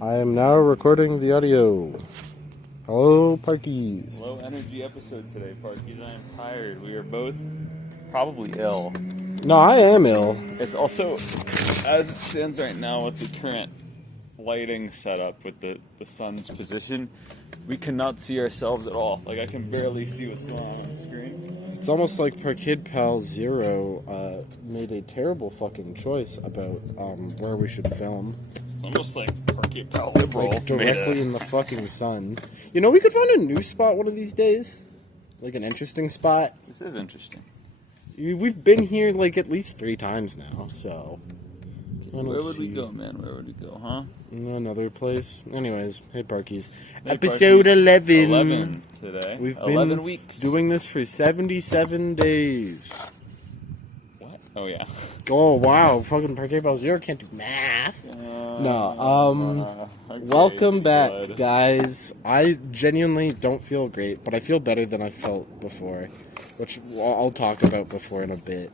I am now recording the audio. Hello, Parkies. Low energy episode today, Parkies. I am tired. We are both probably ill. No, I am ill. It's also, as it stands right now with the current lighting setup with the sun's position, we cannot see ourselves at all. Like, I can barely see what's going on the screen. It's almost like Parkade Pal 0 made a terrible fucking choice about where we should film. It's almost like Parkade Pal liberal. Like, directly in the fucking sun. You know, we could find a new spot one of these days. Like, an interesting spot. This is interesting. We've been here, like, at least 3 times now, so... Where would we go, man? Where would we go, huh? Another place. Anyways, hey, Parkies. Hey, Episode Parkies. 11. 11 today. We've 11 been weeks. doing this for 77 days. What? Oh, yeah. Oh, wow. Fucking Parkade Pal 0 can't do math. Okay, Welcome back, bud. guys. I genuinely don't feel great, but I feel better than I felt before, which I'll talk about before in a bit.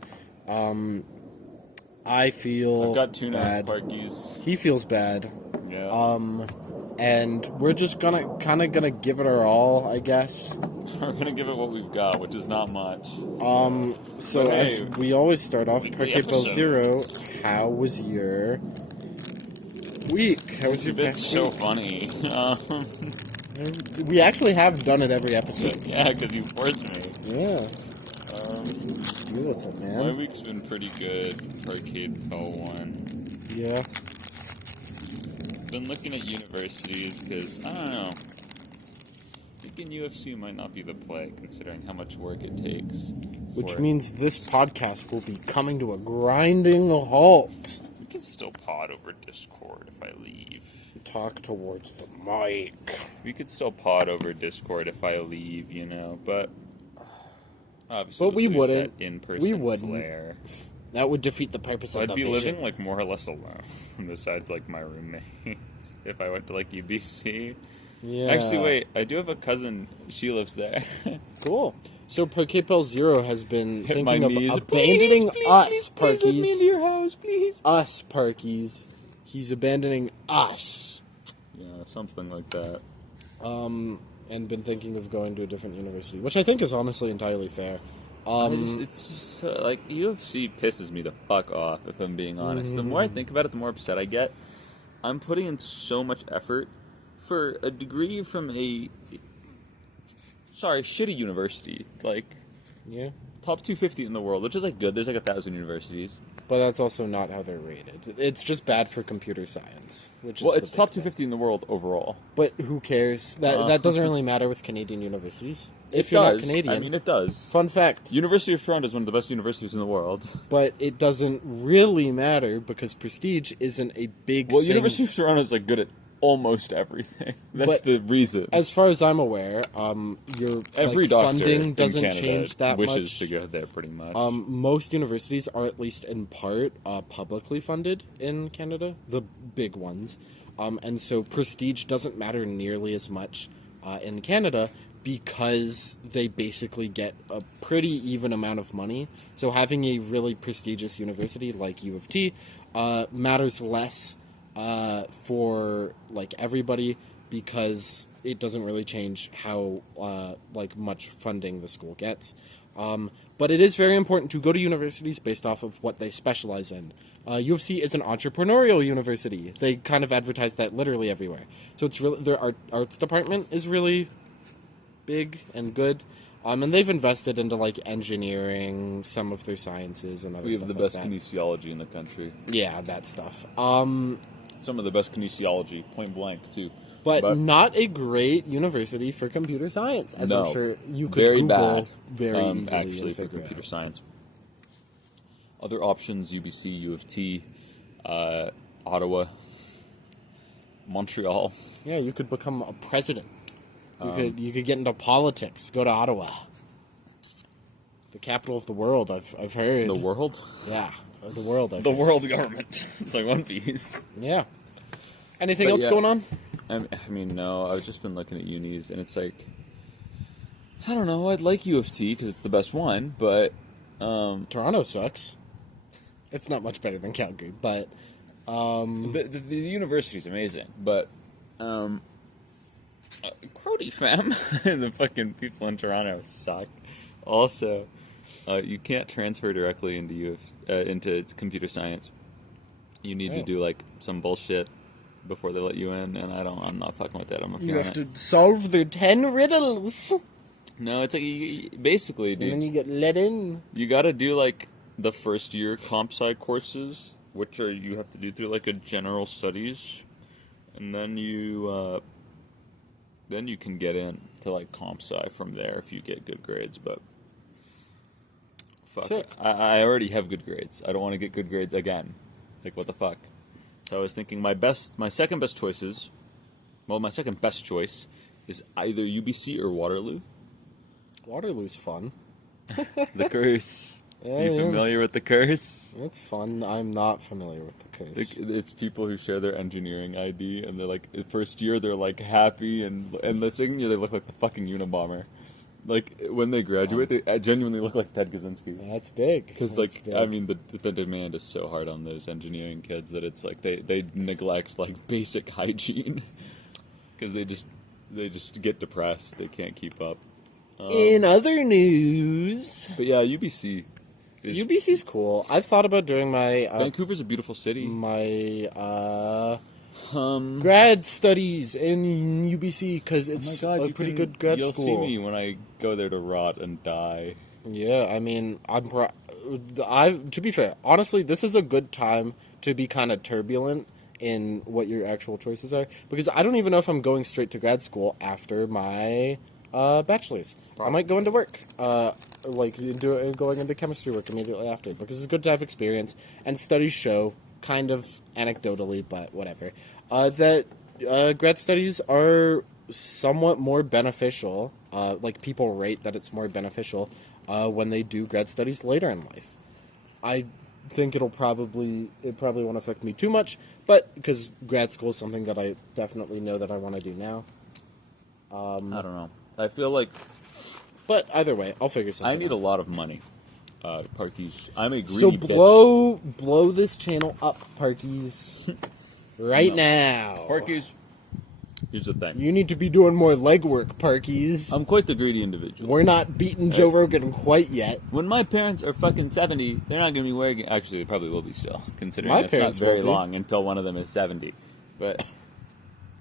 I feel I've got tuna bad. Parkies. He feels bad. Yeah. And we're just gonna give it our all, I guess. We're gonna give it what we've got, which is not much. So But as hey, we always start off, the Parkade Pal episode. 0, how was your week? How was your It's past so week? funny. We actually have done it every episode. Yeah, because you forced me. Yeah. Deal with it, My man. week's been pretty good. Parkade Pal 1. Yeah. Been looking at universities because, I don't know. Thinking UFC might not be the play considering how much work it takes. Which for- means this podcast will be coming to a grinding halt. We can still pod over Discord if I leave. Talk towards the mic. We could still pod over Discord if I leave, you know, but obviously But we lose wouldn't. that in-person We wouldn't. flair. That would defeat the purpose So of I'd the be vision. living like more or less alone, besides like my roommates. If I went to like UBC. Yeah. Actually, wait, I do have a cousin. She lives there. Cool. So Parkade Pal 0 has been Hit my thinking of knees. abandoning us, Please let me Parkies. into your house, please. Us, Parkies. He's abandoning us. Yeah, something like that. And been thinking of going to a different university, which I think is honestly entirely fair. It's just so, like UFC pisses me the fuck off. If I'm being honest, the more I think about it, the more upset I get. I'm putting in so much effort for a degree from a shitty university, like Yeah. top 250 in the world, which is like good. There's like 1,000 universities. But that's also not how they're rated. It's just bad for computer science, which is Well, the it's big top thing. 250 in the world overall. But who cares? That doesn't really matter with Canadian universities. If It you're does. not Canadian. I mean, it does. Fun fact. University of Toronto is one of the best universities in the world. But it doesn't really matter because prestige isn't a big Well, thing. University of Toronto is like good at almost everything. That's But the reason. As far as I'm aware, your Every like, doctor funding in doesn't Canada change that wishes much. to go there pretty much. Most universities are at least in part publicly funded in Canada, the big ones. And so prestige doesn't matter nearly as much in Canada because they basically get a pretty even amount of money. So having a really prestigious university like U of T matters less for like everybody because it doesn't really change how like much funding the school gets. But it is very important to go to universities based off of what they specialize in. U of C is an entrepreneurial university. They kind of advertise that literally everywhere. So it's really their arts department is really big and good. And they've invested into like engineering, some of their sciences, and other we have stuff the like best that. kinesiology in the country. Yeah, that stuff. Some of the best kinesiology, point blank, too. But not a great university for computer science, as no, I'm sure you could very Google bad, very easily. actually, and for figure computer out. science. Other options, UBC, U of T, Ottawa, Montreal. Yeah, you could become a president. You could get into politics. Go to Ottawa, the capital of the world. I've heard. The world? Yeah, the world. I've The heard. world government. It's like One Piece. Yeah. Anything But else yeah. going on? I mean, no. I've just been looking at unis, and it's like, I don't know. I'd like U of T because it's the best one, but Toronto sucks. It's not much better than Calgary, but The university's amazing, but Crody fam, the fucking people in Toronto suck. Also, you can't transfer directly into computer science. You need to do like some bullshit before they let you in, and I'm not fucking with that. You have to solve the 10 riddles. No, it's like basically, dude. And then you get let in. You got to do like the first year comp sci courses, which you have to do through like a general studies, and then you can get in to like comp sci from there if you get good grades. But fuck, Sick. I already have good grades. I don't want to get good grades again. Like, what the fuck? So I was thinking my second best choices. Well, my second best choice is either UBC or Waterloo. Waterloo's fun. The Curse. Yeah, Are you familiar with the Curse? It's fun. I'm not familiar with the Curse. It's people who share their engineering ID, and they're like, the first year they're like happy, and the second year they look like the fucking Unabomber. Like, when they graduate, they genuinely look like Ted Kaczynski. That's big. Because, like, big. I mean, the demand is so hard on those engineering kids that it's like they neglect, like, basic hygiene. Because they just get depressed. They can't keep up. In other news... But yeah, UBC. UBC's cool. I've thought about doing my... Vancouver's a beautiful city. My, grad studies in UBC, because it's a pretty good grad you'll school. You'll see me when I go there to rot and die. Yeah, I mean, to be fair, honestly, this is a good time to be kind of turbulent in what your actual choices are, because I don't even know if I'm going straight to grad school after my bachelor's. I might go into work, going into chemistry work immediately after, because it's good to have experience, and studies show, kind of anecdotally, but whatever, that grad studies are somewhat more beneficial, people rate that it's more beneficial when they do grad studies later in life. I think it probably won't affect me too much, but because grad school is something that I definitely know that I want to do now. I don't know. I feel like... But either way, I'll figure something out. I need a lot of money. Parkies. I'm a greedy so bitch. blow this channel up, Parkies. Now. Parkies, here's the thing. You need to be doing more legwork, Parkies. I'm quite the greedy individual. We're not beating Joe Rogan quite yet. When my parents are fucking 70, they're not going to be working. Actually, they probably will be still, considering it's not very long until one of them is 70. But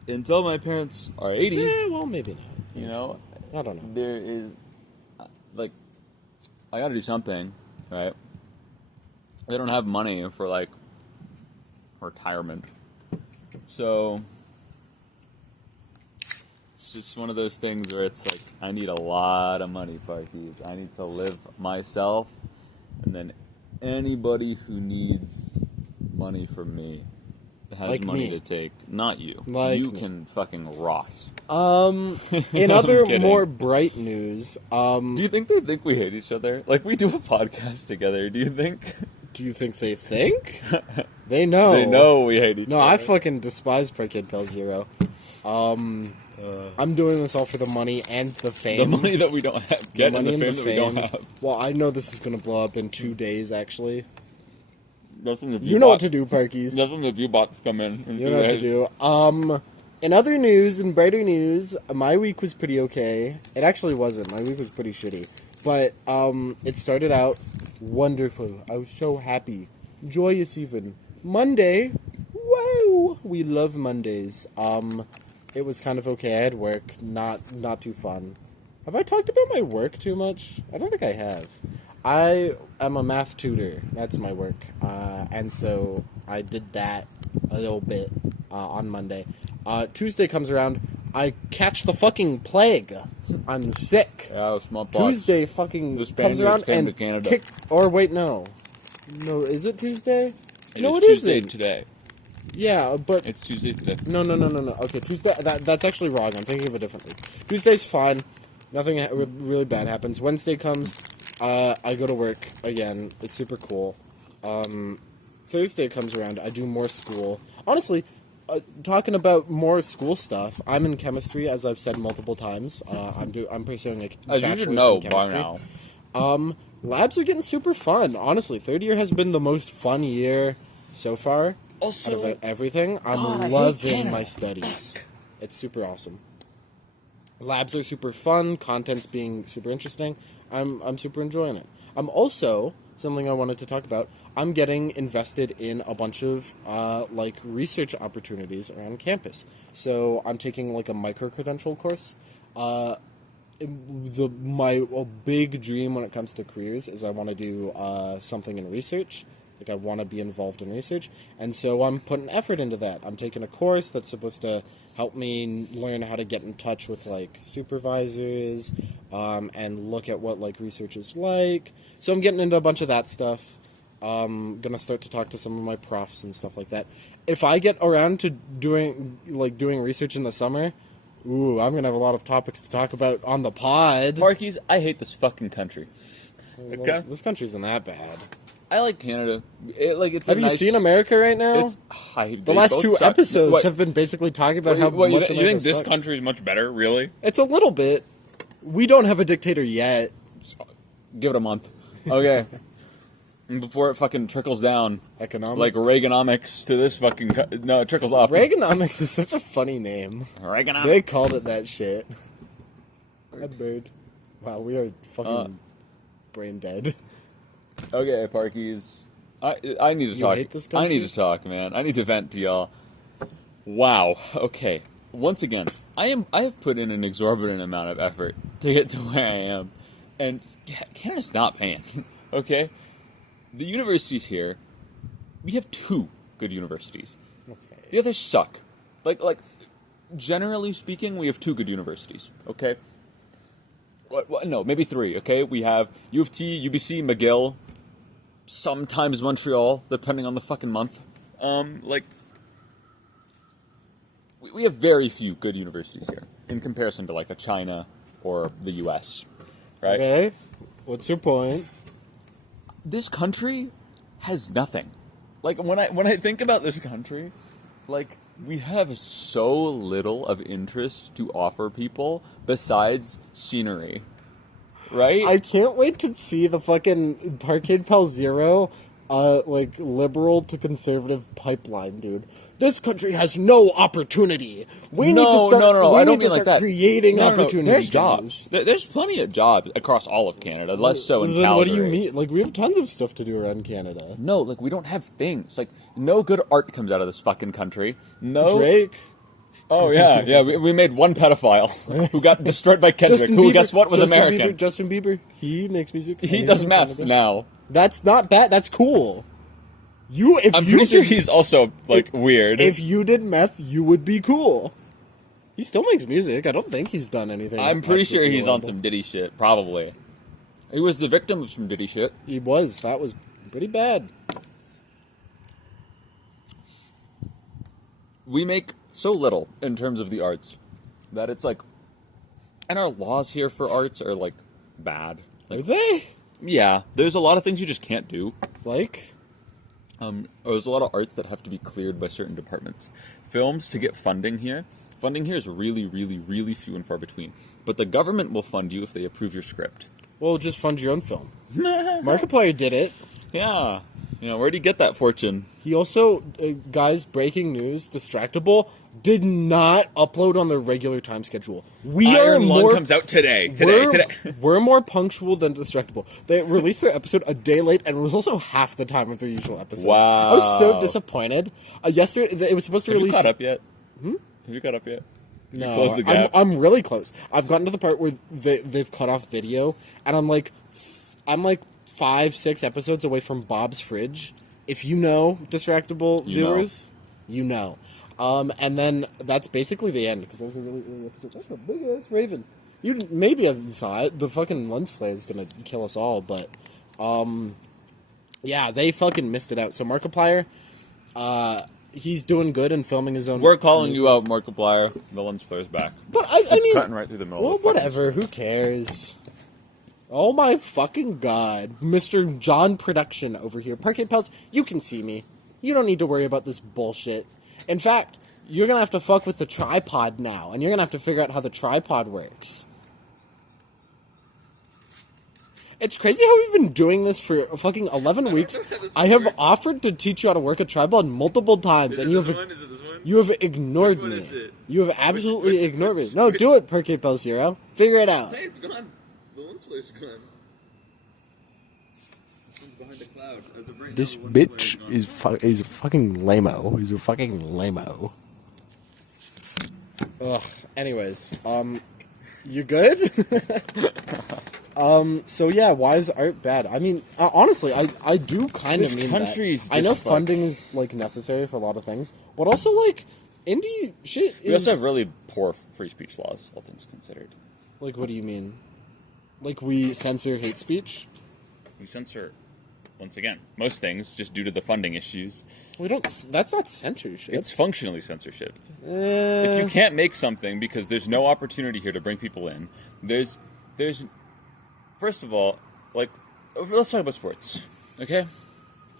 until my parents are 80... Yeah, well, maybe not. You know? I don't know. There is... Like, I got to do something, right? They don't have money for, like, retirement. So... It's just one of those things where it's like, I need a lot of money, Parkies. I need to live myself, and then anybody who needs money from me has like money me. to take. Not you. Like you me. can fucking rot. In other more bright news, do you think they think we hate each other? Like, we do a podcast together. Do you think? Do you think they think? They know. They know we hate each other. No, I fucking despise Parkade Pal Zero. I'm doing this all for the money and the fame. The money that we don't have. Get and the fame that we don't have. Well, I know this is going to blow up in 2 days, actually. Nothing that you know what to do, Parkies. Nothing that Viewbots come in. And you know what to do. In other news, in brighter news, my week was pretty okay. It actually wasn't. My week was pretty shitty. But it started out wonderful. I was so happy. Joyous even. Monday. Whoa! We love Mondays. It was kind of okay. I had work. Not too fun. Have I talked about my work too much? I don't think I have. I am a math tutor. That's my work. And so I did that a little bit on Monday. Tuesday comes around. I catch the fucking plague. I'm sick. Yeah, smallpox. Tuesday fucking comes around and kick. Or wait, no. No, is it Tuesday? No, it Tuesday isn't. Today. Yeah, but... It's Tuesday today. No. Okay, Tuesday... That's actually wrong. I'm thinking of it differently. Tuesday's fine. Nothing really bad happens. Wednesday comes. I go to work again. It's super cool. Thursday comes around. I do more school. Honestly, talking about more school stuff, I'm in chemistry, as I've said multiple times. I'm pursuing a bachelor's in chemistry. By now. Labs are getting super fun. Honestly, third year has been the most fun year so far. Also, out of everything. I'm God, I hate loving Canada. my studies. It's super awesome. Labs are super fun. Content's being super interesting. I'm super enjoying it. I'm also, something I wanted to talk about, I'm getting invested in a bunch of like research opportunities around campus. So I'm taking like a micro-credential course. My big dream when it comes to careers is I want to do something in research. Like, I want to be involved in research, and so I'm putting effort into that. I'm taking a course that's supposed to help me learn how to get in touch with like supervisors, and look at what like research is like. So I'm getting into a bunch of that stuff. Gonna start to talk to some of my profs and stuff like that. If I get around to doing research in the summer, ooh, I'm gonna have a lot of topics to talk about on the pod. Parkies, I hate this fucking country. Well, Okay. this country isn't that bad. I like Canada. It's Have you seen America right now? The last two episodes have been basically talking about how much you America think this sucks. country is much better? Really? It's a little bit. We don't have a dictator yet. Give it a month. Okay. And before it fucking trickles down, Economics. like Reaganomics to this fucking no, it trickles off. Reaganomics is such a funny name. Reaganomics. They called it that shit. That bird. Wow, we are fucking brain dead. Okay, Parkies. I need to You talk. hate this I country? need to talk, man. I need to vent to y'all. Wow. Okay. Once again, I have put in an exorbitant amount of effort to get to where I am, and Canada's not paying. Okay, the universities here, we have 2 good universities. Okay. The others suck. Like generally speaking, we have 2 good universities. Okay. What? No, maybe 3. Okay, we have U of T, UBC, McGill, sometimes Montreal, depending on the fucking month. We have very few good universities here in comparison to like a China or the U.S. Right? Okay. What's your point? This country has nothing. Like when I think about this country, like we have so little of interest to offer people besides scenery. Right? I can't wait to see the fucking Parkade Pal Zero, like liberal to conservative pipeline, dude. This country has no opportunity. We need to start. No. We I need don't to mean like start that. creating No. opportunity. There's jobs. There's plenty of jobs across all of Canada. Less so in Then Calgary. what do you mean? Like, we have tons of stuff to do around Canada. No, like we don't have things. Like no good art comes out of this fucking country. No. Drake. Oh yeah. We made one pedophile who got destroyed by Kendrick. Who, guess what, was American. Justin Bieber. He makes music. He does meth now. That's not bad. That's cool. I'm pretty sure he's also like weird. If you did meth, you would be cool. He still makes music. I don't think he's done anything. I'm pretty sure absolutely he's on horrible. some Diddy shit. Probably. He was the victim of some Diddy shit. He was. That was pretty bad. We make so little in terms of the arts that it's like, and our laws here for arts are like bad. Are Like, they? yeah, there's a lot of things you just can't do. Like? There's a lot of arts that have to be cleared by certain departments. Films, to get funding here is really, really, really few and far between. But the government will fund you if they approve your script. Well, just fund your own film. Markiplier did it. Yeah. Where'd he get that fortune? He also, guys, breaking news, Distractable did not upload on their regular time schedule. Iron Lung comes out today. We're more punctual than Distractable. They released their episode a day late, and it was also half the time of their usual episodes. Wow. I was so disappointed. Yesterday, it was supposed to Have release... you caught up yet? Have you caught up yet? No, Close the gap. I'm really close. I've gotten to the part where they've cut off video, and I'm like 5-6 episodes away from Bob's Fridge. If you know Distractable viewers, you know. And then that's basically the end, because that was a really early episode. That's a big ass raven. You maybe have saw it. The fucking lens flare is gonna kill us all, but yeah, they fucking missed it out. So Markiplier, he's doing good and filming his own. We're calling you out, Markiplier. The lens flare's back. But I mean, cutting right through the middle. well, of the fucking- whatever. Who cares? Oh my fucking god, Mr. John Production over here. Parkade Pals, you can see me. You don't need to worry about this bullshit. In fact, you're gonna have to fuck with the tripod now, and you're gonna have to figure out how the tripod works. It's crazy how we've been doing this for fucking 11 weeks. I have offered to teach you how to work a tripod multiple times, and Is it this one? you have ignored Which one me. is it? You have absolutely which- ignored which- me. No, which- do it, Parkade Pal Zero. Figure it out. Hey, it's gone. The lens flare's gone. This is behind the cloud. As of right This now, the lens bitch flare is gone. is fucking lame-o. He's a fucking lame-o. Ugh. Anyways, you good? So yeah, why is art bad? I mean, honestly, I do kind of This mean country's that. I know just, like- funding is like necessary for a lot of things, but also like indie shit We is also have really poor free speech laws, all things considered. like, what do you mean? Like we censor hate speech? We censor, once again, most things just due to the funding issues. We don't. That's not censorship. It's functionally censorship. If you can't make something because there's no opportunity here to bring people in, there's first of all, like, let's talk about sports, okay?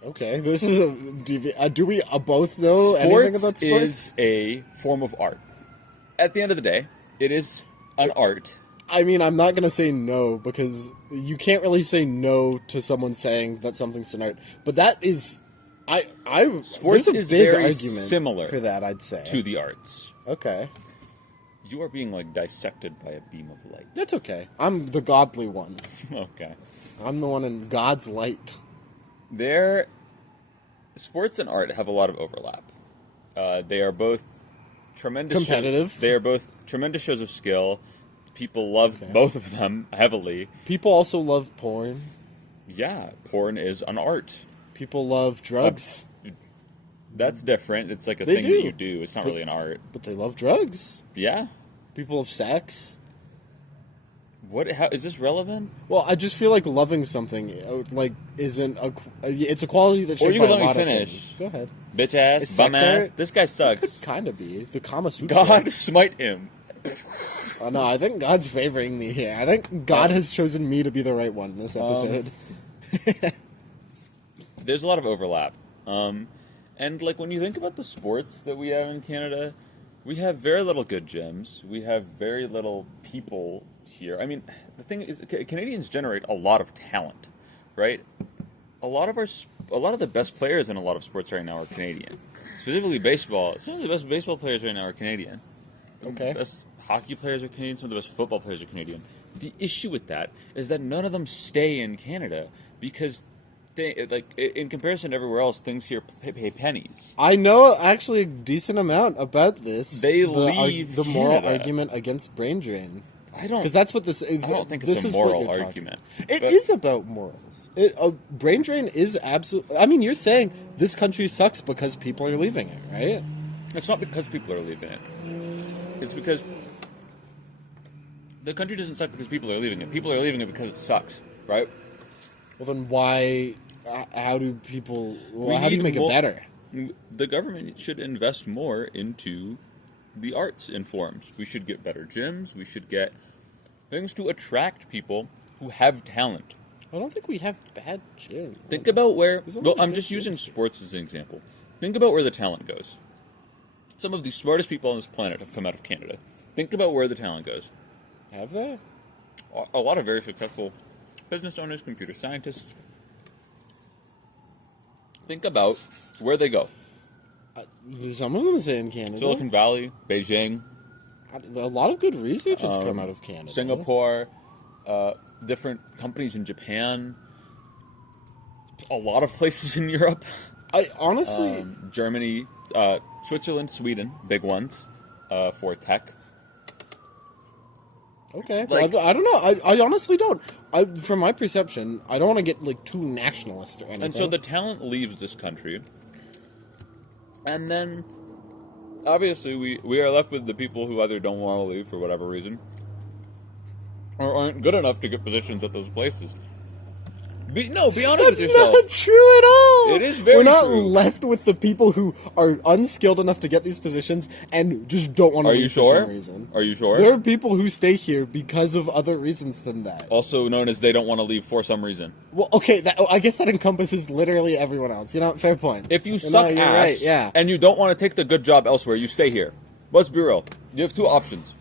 Okay, this is do we both know anything about sports? Is a form of art. At the end of the day, it is an art. I mean, I'm not gonna say no because you can't really say no to someone saying that something's an art. But that is, Sports there's a is big very argument similar for that. I'd say to the arts. Okay, You are being, like, dissected by a beam of light. that's okay. I'm the godly one. Okay. I'm the one in God's light. Sports and art have a lot of overlap. They are both tremendous Competitive. They are both tremendous shows of skill. People love both of them heavily. People also love porn. Yeah, porn is an art. People love drugs, That's different. It's like a They thing do. that you do. It's not really an art. but they love drugs. Yeah. People have sex. What? How is this relevant? Well, I just feel like loving something like isn't a. It's a quality that. Or shaped you by can a let me lot of finish. things. Go ahead. Bitch ass, Is bum sex ass. art? This guy sucks. Kind of be the Kama Sutra. God smite him. Oh, no, I think God's favoring me here. I think God has chosen me to be the right one in this episode. There's a lot of overlap. And like when you think about the sports that we have in Canada, we have very little good gyms. We have very little people here. I mean, the thing is, Canadians generate a lot of talent, right? A lot of the best players in a lot of sports right now are Canadian. Specifically baseball. Some of the best baseball players right now are Canadian. Some of Okay. the best hockey players are Canadian. Some of the best football players are Canadian. The issue with that is that none of them stay in Canada because they, like, in comparison to everywhere else, things here pay pennies. I know actually a decent amount about this. They the leave the moral Canada. argument against brain drain. I don't. Because that's what this. I don't think this it's a is what moral you're talking- argument. It But- is about morals. Brain drain is absolutely. I mean, you're saying this country sucks because people are leaving it, right? It's not because people are leaving it. It's because the country doesn't suck because people are leaving it. People are leaving it because it sucks, right? Well, then why? How do people? We How do you need make more- it better? The government should invest more into the arts and forms. We should get better gyms. We should get things to attract people who have talent. I don't think we have bad gyms. Think about where. There's a Well, lot of I'm good just using gyms. sports as an example. Think about where the talent goes. Some of the smartest people on this planet have come out of Canada. Think about where the talent goes. Have they? A lot of very successful business owners, computer scientists. Think about where they go. Some of them say in Canada. Silicon Valley, Beijing, A lot of good research has come out of Canada. Singapore, different companies in Japan, a lot of places in Europe, I honestly, Germany, Switzerland, Sweden, big ones for tech. okay. like- I don't know. I honestly don't. From my perception, I don't want to get like too nationalist or anything. And so the talent leaves this country. And then, obviously, we are left with the people who either don't want to leave for whatever reason, or aren't good enough to get positions at those places. Be honest That's with yourself. not true at all. It is very We're not true. left with the people who are unskilled enough to get these positions and just don't want to Are leave you for sure? some reason. Are you sure? There are people who stay here because of other reasons than that. Also known as they don't want to leave for some reason. Well, okay, I guess that encompassses literally everyone else. You know, fair point. If you No, suck you're ass right, yeah. and you don't want to take the good job elsewhere, you stay here. Let's be real. You have two options.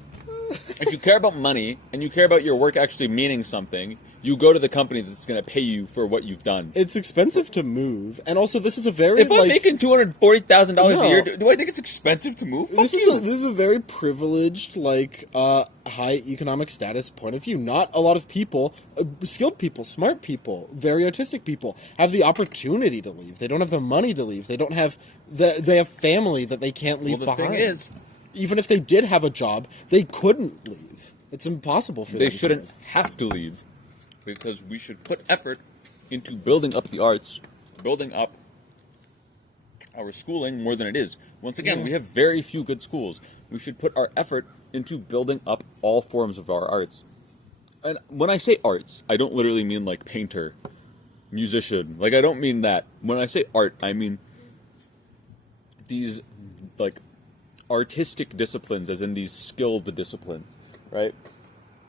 If you care about money and you care about your work actually meaning something, You go to the company that's going to pay you for what you've done. It's expensive to move, and also this is a very If I'm making $240,000 No. a year, do I think it's expensive to move? Fuck this you. is a very privileged, high economic status point of view. Not a lot of people, skilled people, smart people, very artistic people, have the opportunity to leave. They don't have the money to leave. They don't have they have family that they can't leave Well, the behind. thing is, even if they did have a job, they couldn't leave. It's impossible for them. they to shouldn't leave. have to leave, because we should put effort into building up the arts, building up our schooling more than it is. Once again, we have very few good schools. We should put our effort into building up all forms of our arts. And when I say arts, I don't literally mean like painter, musician. Like, I don't mean that. When I say art, I mean these like artistic disciplines, as in these skilled disciplines, right?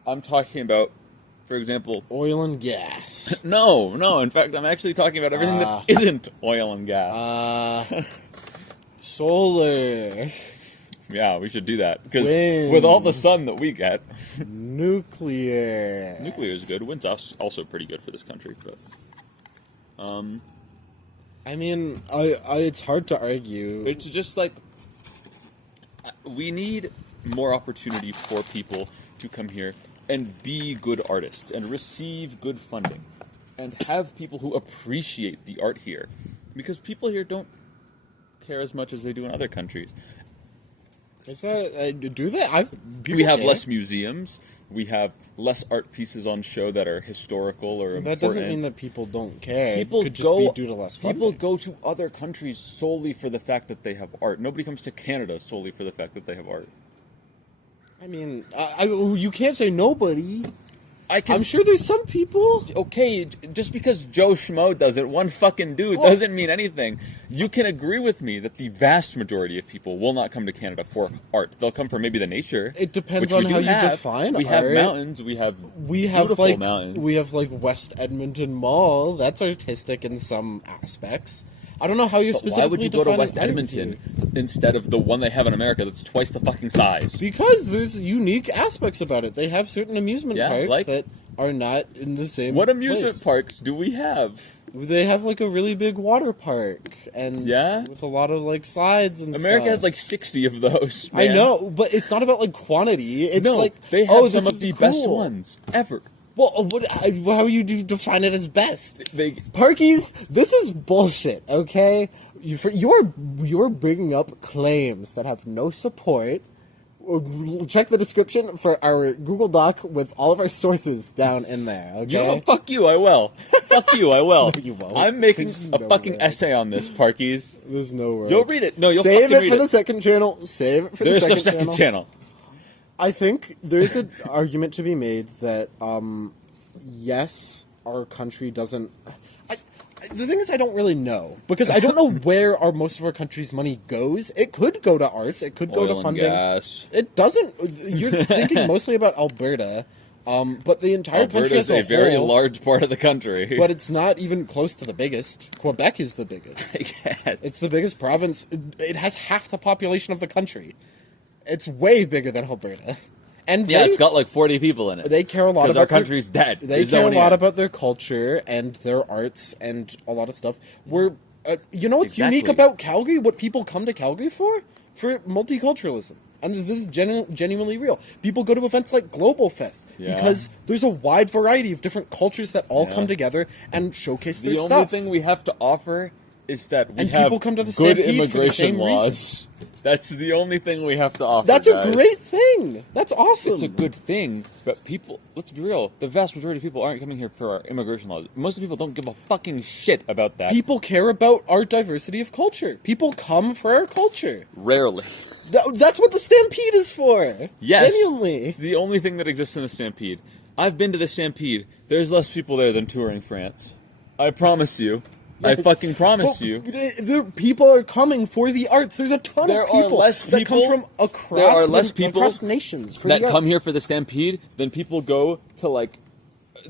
I'm talking about, for example, Oil and gas. no. In fact, I'm actually talking about everything that isn't oil and gas. Solar. Yeah, we should do that, because Wind. with all the sun that we get, Nuclear. nuclear is good. Wind's also pretty good for this country, but I mean, it's hard to argue. it's just like we need more opportunity for people to come here and be good artists and receive good funding and have people who appreciate the art here, because people here don't care as much as they do in other countries. Is that do they? We have less museums. We have less art pieces on show that are historical or important. That doesn't mean that people don't care. People it could just be due to less funding. People go to other countries solely for the fact that they have art. Nobody comes to Canada solely for the fact that they have art. I mean, you can't say nobody. I'm I'm sure there's some people. Okay, just because Joe Schmo does it, one fucking dude, doesn't mean anything. You can agree with me that the vast majority of people will not come to Canada for art. They'll come for maybe the nature. It depends which we on do how you have. define We art. have mountains. We have beautiful like mountains. we have like West Edmonton Mall. That's artistic in some aspects. I don't know how you're But specifically why would you go to defining West art Edmonton here. instead of the one they have in America that's twice the fucking size? Because there's unique aspects about it. They have certain amusement Yeah, parks like- that are not in the same. What amusement place. parks do we have? They have like a really big water park and Yeah? with a lot of like slides and America stuff. has like 60 of those. I man. know, but it's not about like quantity. It's No, like they have this some of is the cool. best ones ever. Well, how you do define it as best? They Parkies, this is bullshit. Okay, you're bringing up claims that have no support. Check the description for our Google Doc with all of our sources down in there. Okay. You know, fuck you, I will. Fuck you, I will. No, you won't. I'm making There's a no fucking way. essay on this, Parkies. There's no way. You'll read it. No, you'll Save fucking it read for it. the second channel. Save it for There's the no second second channel. I think there's an argument to be made that, yes, our country doesn't. The thing is, I don't really know because I don't know where most of our country's money goes. It could go to arts. It could go Oil to and funding. gas. It doesn't. You're thinking mostly about Alberta, but the entire country Alberta's as a a very whole. large part of the country. But it's not even close to the biggest. Quebec is the biggest. I guess. It's the biggest province. It has half the population of the country. It's way bigger than Alberta. And Yeah, they, it's got like 40 people in it. they care a lot Because about our their- country's dead. They There's care no a one lot here. about their culture and their arts and a lot of stuff. We're, you know what's unique Exactly. about Calgary? What people come to Calgary for? For multiculturalism. And this is genuinely real. People go to events like Global Fest Yeah. because there's a wide variety of different cultures that all Yeah. come together and showcase The their only stuff. thing we have to offer is that we And have people come to the good Stampede for the immigration same laws. reason. That's the only thing we have to offer. That's guys. a great thing. That's awesome. It's a good thing, but people, let's be real, the vast majority of people aren't coming here for our immigration laws. Most of the people don't give a fucking shit about that. People care about our diversity of culture. People come for our culture. Rarely. That's what the Stampede is for. Yes. Genuinely. It's the only thing that exists in the Stampede. I've been to the Stampede. There's less people there than touring France. I promise you. I fucking promise you. The people are coming for the arts. There's a ton There of are people less that people- come from across there are less people across nations for that the come arts. here for the Stampede than people go to, like,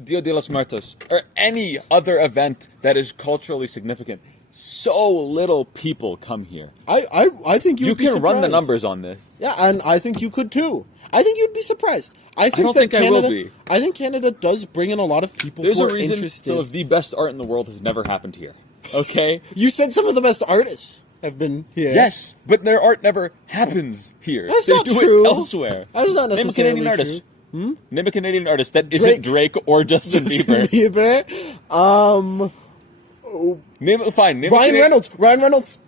Dia de los Muertos or any other event that is culturally significant. So little people come here. I think You you'd be can run the surprised. numbers on this. Yeah, and I think you could too. I think you'd be surprised. I don't that think I will be. I think Canada does bring in a lot of people There's who a are reason interested. some of the best art in the world has never happened here. Okay? You said some of the best artists have been here. Yes, but their art never happens here. That's they not do true. it elsewhere. That's not Name a necessarily Canadian artist. true. Name a Canadian artist that isn't Drake or Justin Bieber. Name Ryan Reynolds. Ryan Reynolds.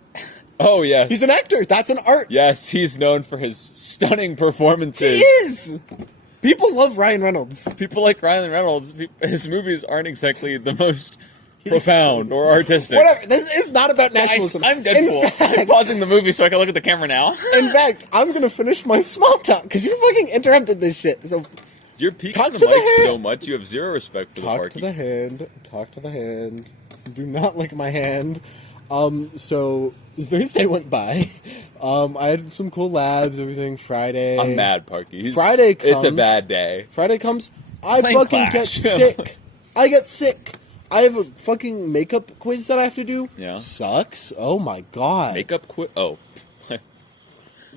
Oh, yes. He's an actor. That's an art. Yes, he's known for his stunning performances. He is. People love Ryan Reynolds. People like Ryan Reynolds. His movies aren't exactly the most profound or artistic. Whatever. This is not about nationalism. I'm Deadpool. I'm pausing the movie so I can look at the camera now. In fact, I'm going to finish my small talk because you fucking interrupted this shit. So You're peeking Talk the to the mic hand. so much, you have zero respect for the talk party. to the hand. Talk to the hand. Do not lick my hand. So Thursday went by. I had some cool labs, everything. Friday. I'm mad, Parky. Friday comes. It's a bad day. Friday comes. I Playing fucking Clash. get sick. I get sick. I have a fucking makeup quiz that I have to do. Yeah. Sucks. Oh my god. Makeup quiz? Oh.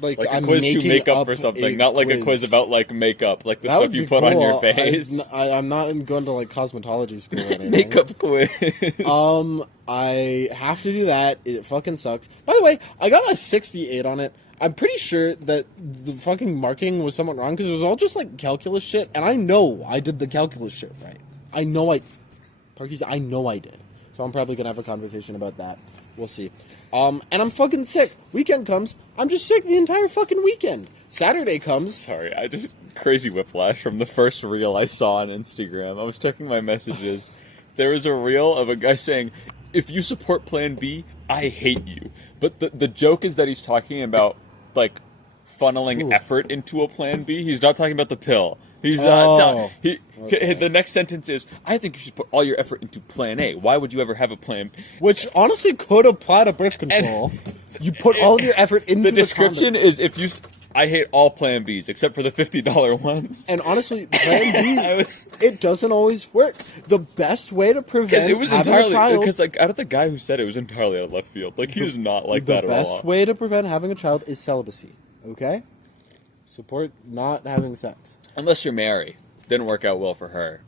Like Like a I'm quiz to making makeup up or something. a Not like a quiz about like makeup. Like the That stuff would you be put on your cool. face. I'm not going to like cosmetology school or anything. Makeup quiz. I have to do that. It fucking sucks. By the way, I got a 68 on it. I'm pretty sure that the fucking marking was somewhat wrong because it was all just like calculus shit, and I know I did the calculus shit right. I know I did. So I'm probably gonna have a conversation about that. We'll see. And I'm fucking sick. Weekend comes. I'm just sick the entire fucking weekend. Saturday comes. Sorry, I just crazy whiplash from the first reel I saw on Instagram. I was checking my messages. There was a reel of a guy saying, "If you support Plan B, I hate you." But the joke is that he's talking about like funneling effort into a Plan B. He's not talking about the pill. He's the next sentence is, "I think you should put all your effort into Plan A. Why would you ever have a Plan B?" Which honestly could apply to birth control. You put all of your effort into The description condom. is, "If you." I hate all Plan Bs except for the $50 ones. And honestly, Plan B, it doesn't always work. The best way to prevent It was having entirely a child, because, like, out of the guy who said it was entirely out of left field. Like, he is not like that the at all. best way to prevent having a child is celibacy. Okay, support not having sex. Unless you're Mary, didn't work out well for her,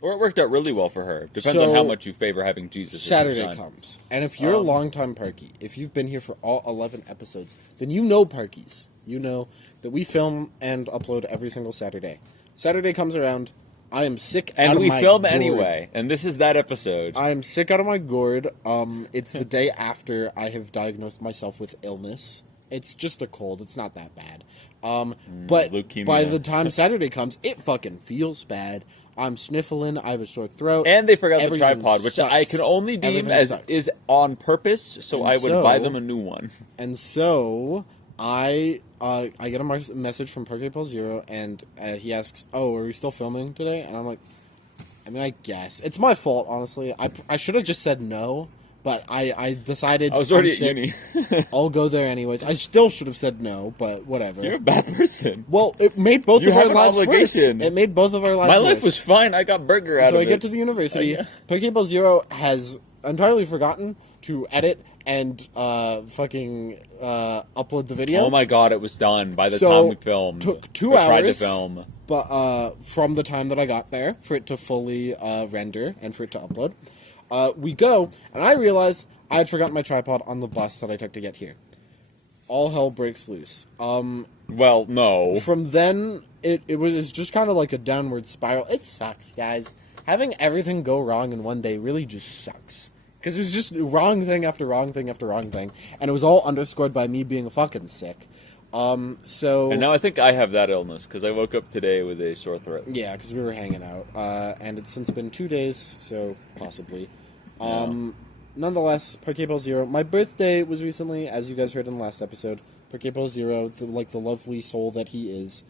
or it worked out really well for her. Depends on how much you favor having Jesus. as your Saturday son. comes, and if you're a longtime Parky, if you've been here for all 11 episodes, then you know Parkies. You know that we film and upload every single Saturday. Saturday comes around, I am sick And out of we my film gourd. anyway, and this is that episode. I'm sick out of my gourd. It's the day after I have diagnosed myself with illness. It's just a cold. It's not that bad. But leukemia. by the time Saturday comes, it fucking feels bad. I'm sniffling. I have a sore throat. And they forgot the Everything tripod, which sucks. I can only deem Everything as sucks. is on purpose, so And I would so- buy them a new one. And so I get a message from Parkade Pal 0, and he asks, "Oh, are we still filming today?" And I'm like, "I mean, I guess it's my fault, honestly. I should have just said no, but I decided I was already I'm at sick. uni. I'll go there anyways. I still should have said no, but whatever. You're a bad person. Well, it made both You of our have an lives worse. obligation. It made both of our lives My worse. life was fine. I got burger out So of I it. get to the university. Yeah. Parkade Pal 0 has entirely forgotten to edit and fucking upload the video. Oh my god, it was done by the So, time we filmed. took 2 We hours. tried to film. But from the time that I got there for it to fully render and for it to upload, we go, and I realize I had forgotten my tripod on the bus that I took to get here. All hell breaks loose. Well, no. From then, it's just kind of like a downward spiral. It sucks, guys. Having everything go wrong in one day really just sucks. Because it was just wrong thing after wrong thing after wrong thing. And it was all underscored by me being fucking sick. So... And now I think I have that illness, because I woke up today with a sore throat. Yeah, because we were hanging out. And it's since been 2 days, so possibly. Nonetheless, Parkade Pal 0. My birthday was recently, as you guys heard in the last episode. Parkade Pal 0, the lovely soul that he is,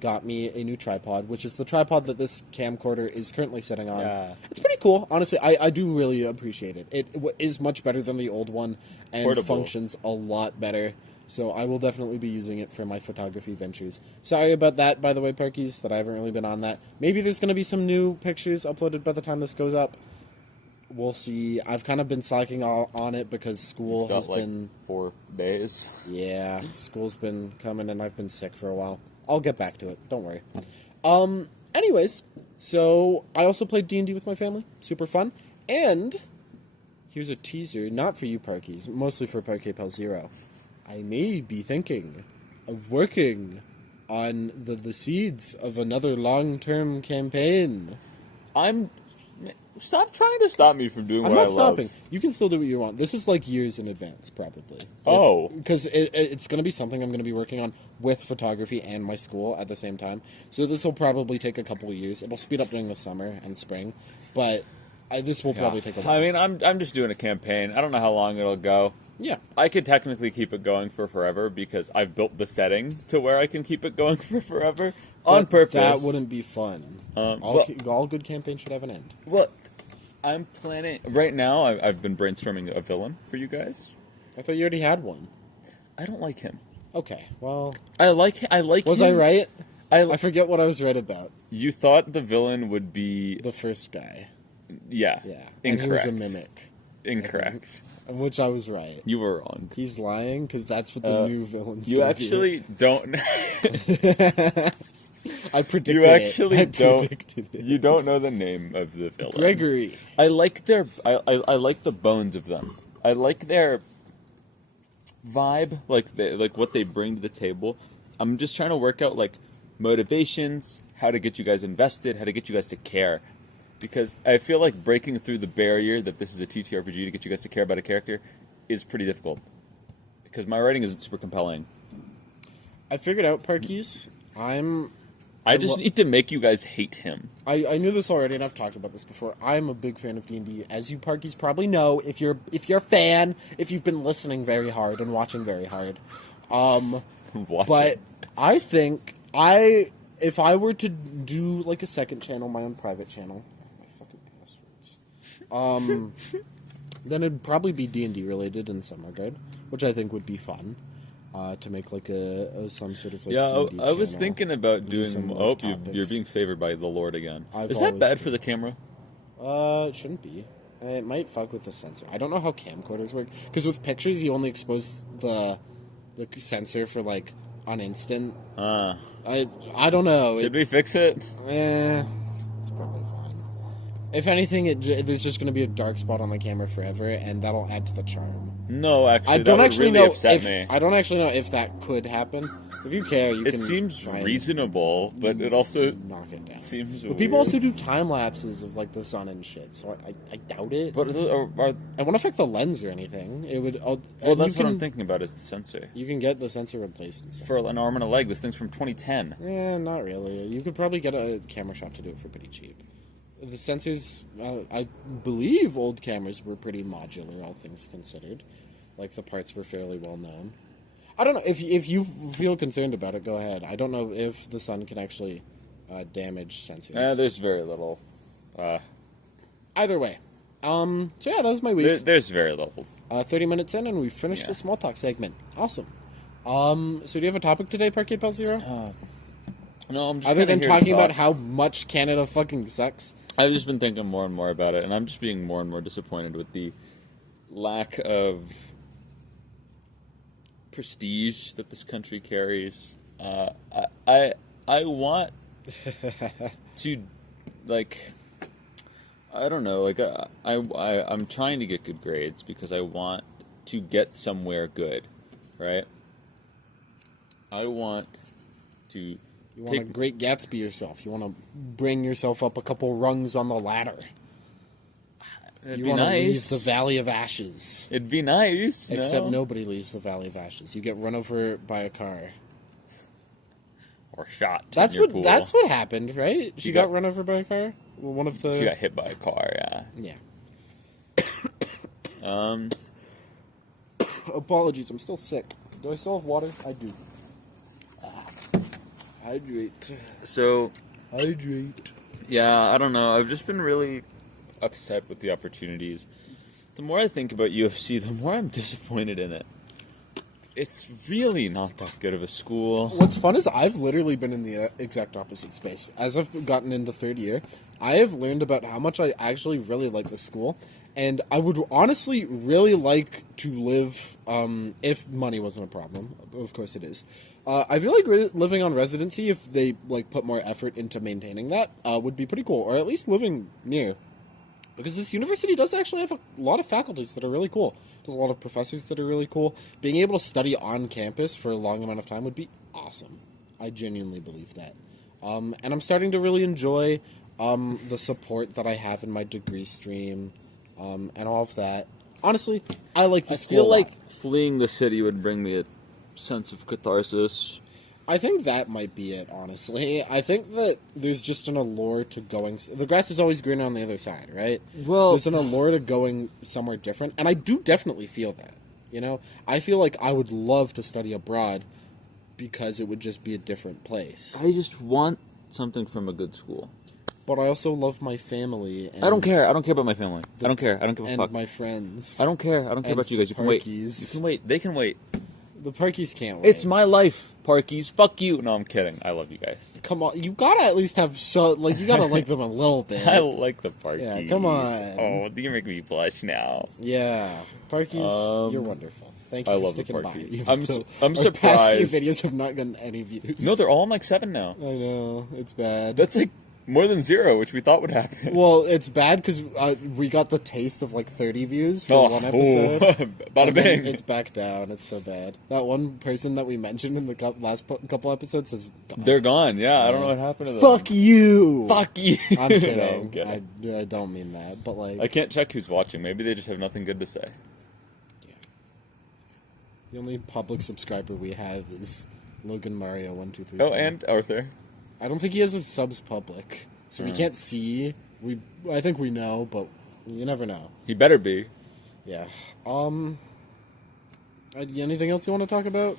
got me a new tripod, which is the tripod that this camcorder is currently sitting on. Yeah. It's pretty cool. Honestly, I do really appreciate it. It is much better than the old one and Portable. functions a lot better. So I will definitely be using it for my photography ventures. Sorry about that, by the way, Parkies, that I haven't really been on that. Maybe there's going to be some new pictures uploaded by the time this goes up. We'll see. I've kind of been slacking on it because school has Got like been... 4 days. Yeah, school's been coming and I've been sick for a while. I'll get back to it. Don't worry. Anyways, so I also played D&D with my family. Super fun. And here's a teaser, not for you, Parkies, mostly for Parkade Pal 0. I may be thinking of working on the seeds of another long-term campaign. Stop trying to stop me from doing I'm what I not stopping. love. You can still do what you want. This is like years in advance, probably. Oh. Because it's going to be something I'm going to be working on with photography and my school at the same time. So this will probably take a couple of years. It'll speed up during the summer and spring, but this will probably take a while. I mean, I'm just doing a campaign. I don't know how long it'll go. Yeah. I could technically keep it going for forever because I've built the setting to where I can keep it going for forever on But purpose. that wouldn't be fun. All good campaigns should have an end. Well, I'm planning right now. I've been brainstorming a villain for you guys. I thought you already had one. I don't like him. Okay, well... I like Was him. I right? I I forget what I was right about. You thought the villain would be The first guy. yeah. Yeah. And Incorrect. he was a mimic. Incorrect. Which I was right. You were wrong. He's lying because that's what the new villain's You gonna be. actually don't. I predicted You actually it. I don't. predicted it. You don't know the name of the villain. Gregory. I like their. I like the bones of them. I like their vibe, like what they bring to the table. I'm just trying to work out like motivations, how to get you guys invested, how to get you guys to care. Because I feel like breaking through the barrier that this is a TTRPG to get you guys to care about a character is pretty difficult. Because my writing isn't super compelling. I figured out Parkies. I just need to make you guys hate him. I knew this already, and I've talked about this before. I'm a big fan of D&D, as you Parkies probably know. If you're a fan, if you've been listening very hard and watching very hard, but I think if I were to do like a second channel, my own private channel, my fucking passwords, then it'd probably be D&D related in some regard, which I think would be fun. To make like a some sort of like D&D I was channel. thinking about doing. some, like, Oh, topics. you're being favored by the Lord again. I've Is that always bad been. for the camera? It shouldn't be. It might fuck with the sensor. I don't know how camcorders work because with pictures you only expose the sensor for like an instant. I don't know. Should we fix it? It's probably fine. If anything, there's just going to be a dark spot on the camera forever, and that'll add to the charm. No, actually, I don't that would actually really know upset if me. I don't actually know if that could happen. If you care, you can. It seems try and reasonable, but it also knock it down. seems. But people also do time lapses of like the sun and shit, so I doubt it. But I won't affect the lens or anything. It would. well, that's what I'm thinking about is the sensor. You can get the sensor replaced and stuff. For an arm and a leg, this thing's from 2010. Not really. You could probably get a camera shop to do it for pretty cheap. The sensors, I believe old cameras were pretty modular, all things considered. Like, the parts were fairly well known. I don't know. If you feel concerned about it, go ahead. I don't know if the sun can actually damage sensors. There's very little. Either way. So yeah, that was my week. There's very little. 30 minutes in, and we finished the small talk segment. Awesome. So do you have a topic today, Parkade Pal 0? No, I'm just Other kinda than here to talking about talk. how much Canada fucking sucks? I've just been thinking more and more about it, and I'm just being more and more disappointed with the lack of prestige that this country carries. I want to, like, I don't know, like I'm trying to get good grades because I want to get somewhere good, right? I want to. You want to Great Gatsby yourself. You want to bring yourself up a couple rungs on the ladder. That'd You be want to leave nice. the Valley of Ashes. It'd be nice. Except no? nobody leaves the Valley of Ashes. You get run over by a car. Or shot. That's in your what pool. that's what happened, right? She got got- run over by a car? Well, one of the She got hit by a car. Yeah. Apologies, I'm still sick. Do I still have water? I do. Hydrate. So Hydrate. yeah, I don't know. I've just been really upset with the opportunities. The more I think about UFC, the more I'm disappointed in it. It's really not that good of a school. What's fun is I've literally been in the exact opposite space. As I've gotten into third year, I have learned about how much I actually really like the school, and I would honestly really like to live, if money wasn't a problem. Of course it is. I feel like living on residency, if they like put more effort into maintaining that, would be pretty cool, or at least living near. Because this university does actually have a lot of faculties that are really cool. There's a lot of professors that are really cool. Being able to study on campus for a long amount of time would be awesome. I genuinely believe that. And I'm starting to really enjoy the support that I have in my degree stream, and all of that. Honestly, I like the school. I feel like fleeing the city would bring me a sense of catharsis. I think that might be it, honestly. I think that there's just an allure to going... The grass is always greener on the other side, right? Well... There's an allure to going somewhere different, and I do definitely feel that, you know? I feel like I would love to study abroad because it would just be a different place. I just want something from a good school. But I also love my family. And I don't care. I don't care about my family. I don't care. I don't give a fuck. And my friends. I don't care. I don't care about you guys. You can wait. You can wait. They can wait. The Parkies can't wait. It's my life, Parkies. Fuck you. No, I'm kidding. I love you guys. Come on. You gotta at least have you gotta like them a little bit. I like the Parkies. Yeah, come on. Oh, you're making me blush now. Yeah. Parkies, you're wonderful. Thank you I for love sticking the by. Parkies. I'm Our surprised. past few videos have not gotten any views. No, they're all on like 7 now. I know. It's bad. That's like more than 0, which we thought would happen. Well, it's bad because we got the taste of like 30 views for one episode. Bada bing. It's back down. It's so bad. That one person that we mentioned in the last couple episodes is gone. They're gone. Yeah, I don't know what happened to them. Fuck you. Fuck you. I'm kidding. No, I'm kidding. I don't mean that, but like I can't check who's watching. Maybe they just have nothing good to say. The only public subscriber we have is Logan Mario 123. Oh, and Arthur. I don't think he has his subs public, so we can't see. I think we know, but you never know. He better be. Yeah. Anything else you want to talk about?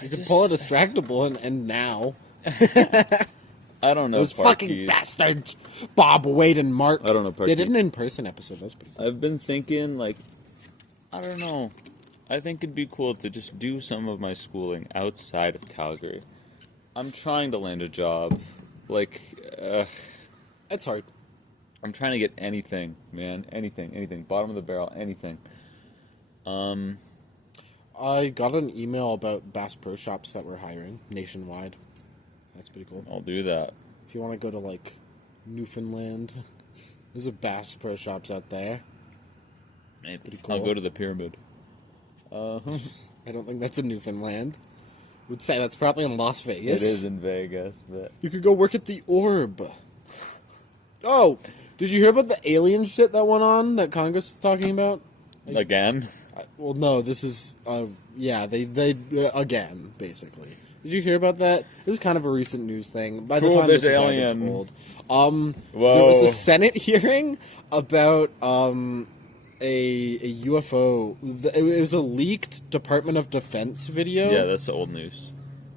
You could pull a distractable and end now. I don't know. Those Parkies. fucking bastards, Bob, Wade, and Mark. I don't know. They did an in-person episode. That's pretty cool. I've been thinking, like, I don't know. I think it'd be cool to just do some of my schooling outside of Calgary. I'm trying to land a job. Like, It's hard. I'm trying to get anything, man. Anything. Bottom of the barrel, anything. I got an email about Bass Pro Shops that were hiring nationwide. That's pretty cool. I'll do that. If you want to go to, like, Newfoundland, there's a Bass Pro Shops out there. Maybe. Pretty cool. I'll go to the pyramid. I don't think that's in Newfoundland. Would say that's probably in Las Vegas. It is in Vegas, but You could go work at the Orb. Oh, did you hear about the alien shit that went on that Congress was talking about? again. Well, no, this is they again basically. Did you hear about that? This is kind of a recent news thing. By the Cool, time this there's is out, alien. it's old. Whoa. There was a Senate hearing about a UFO. It was a leaked Department of Defense video. Yeah, that's the old news.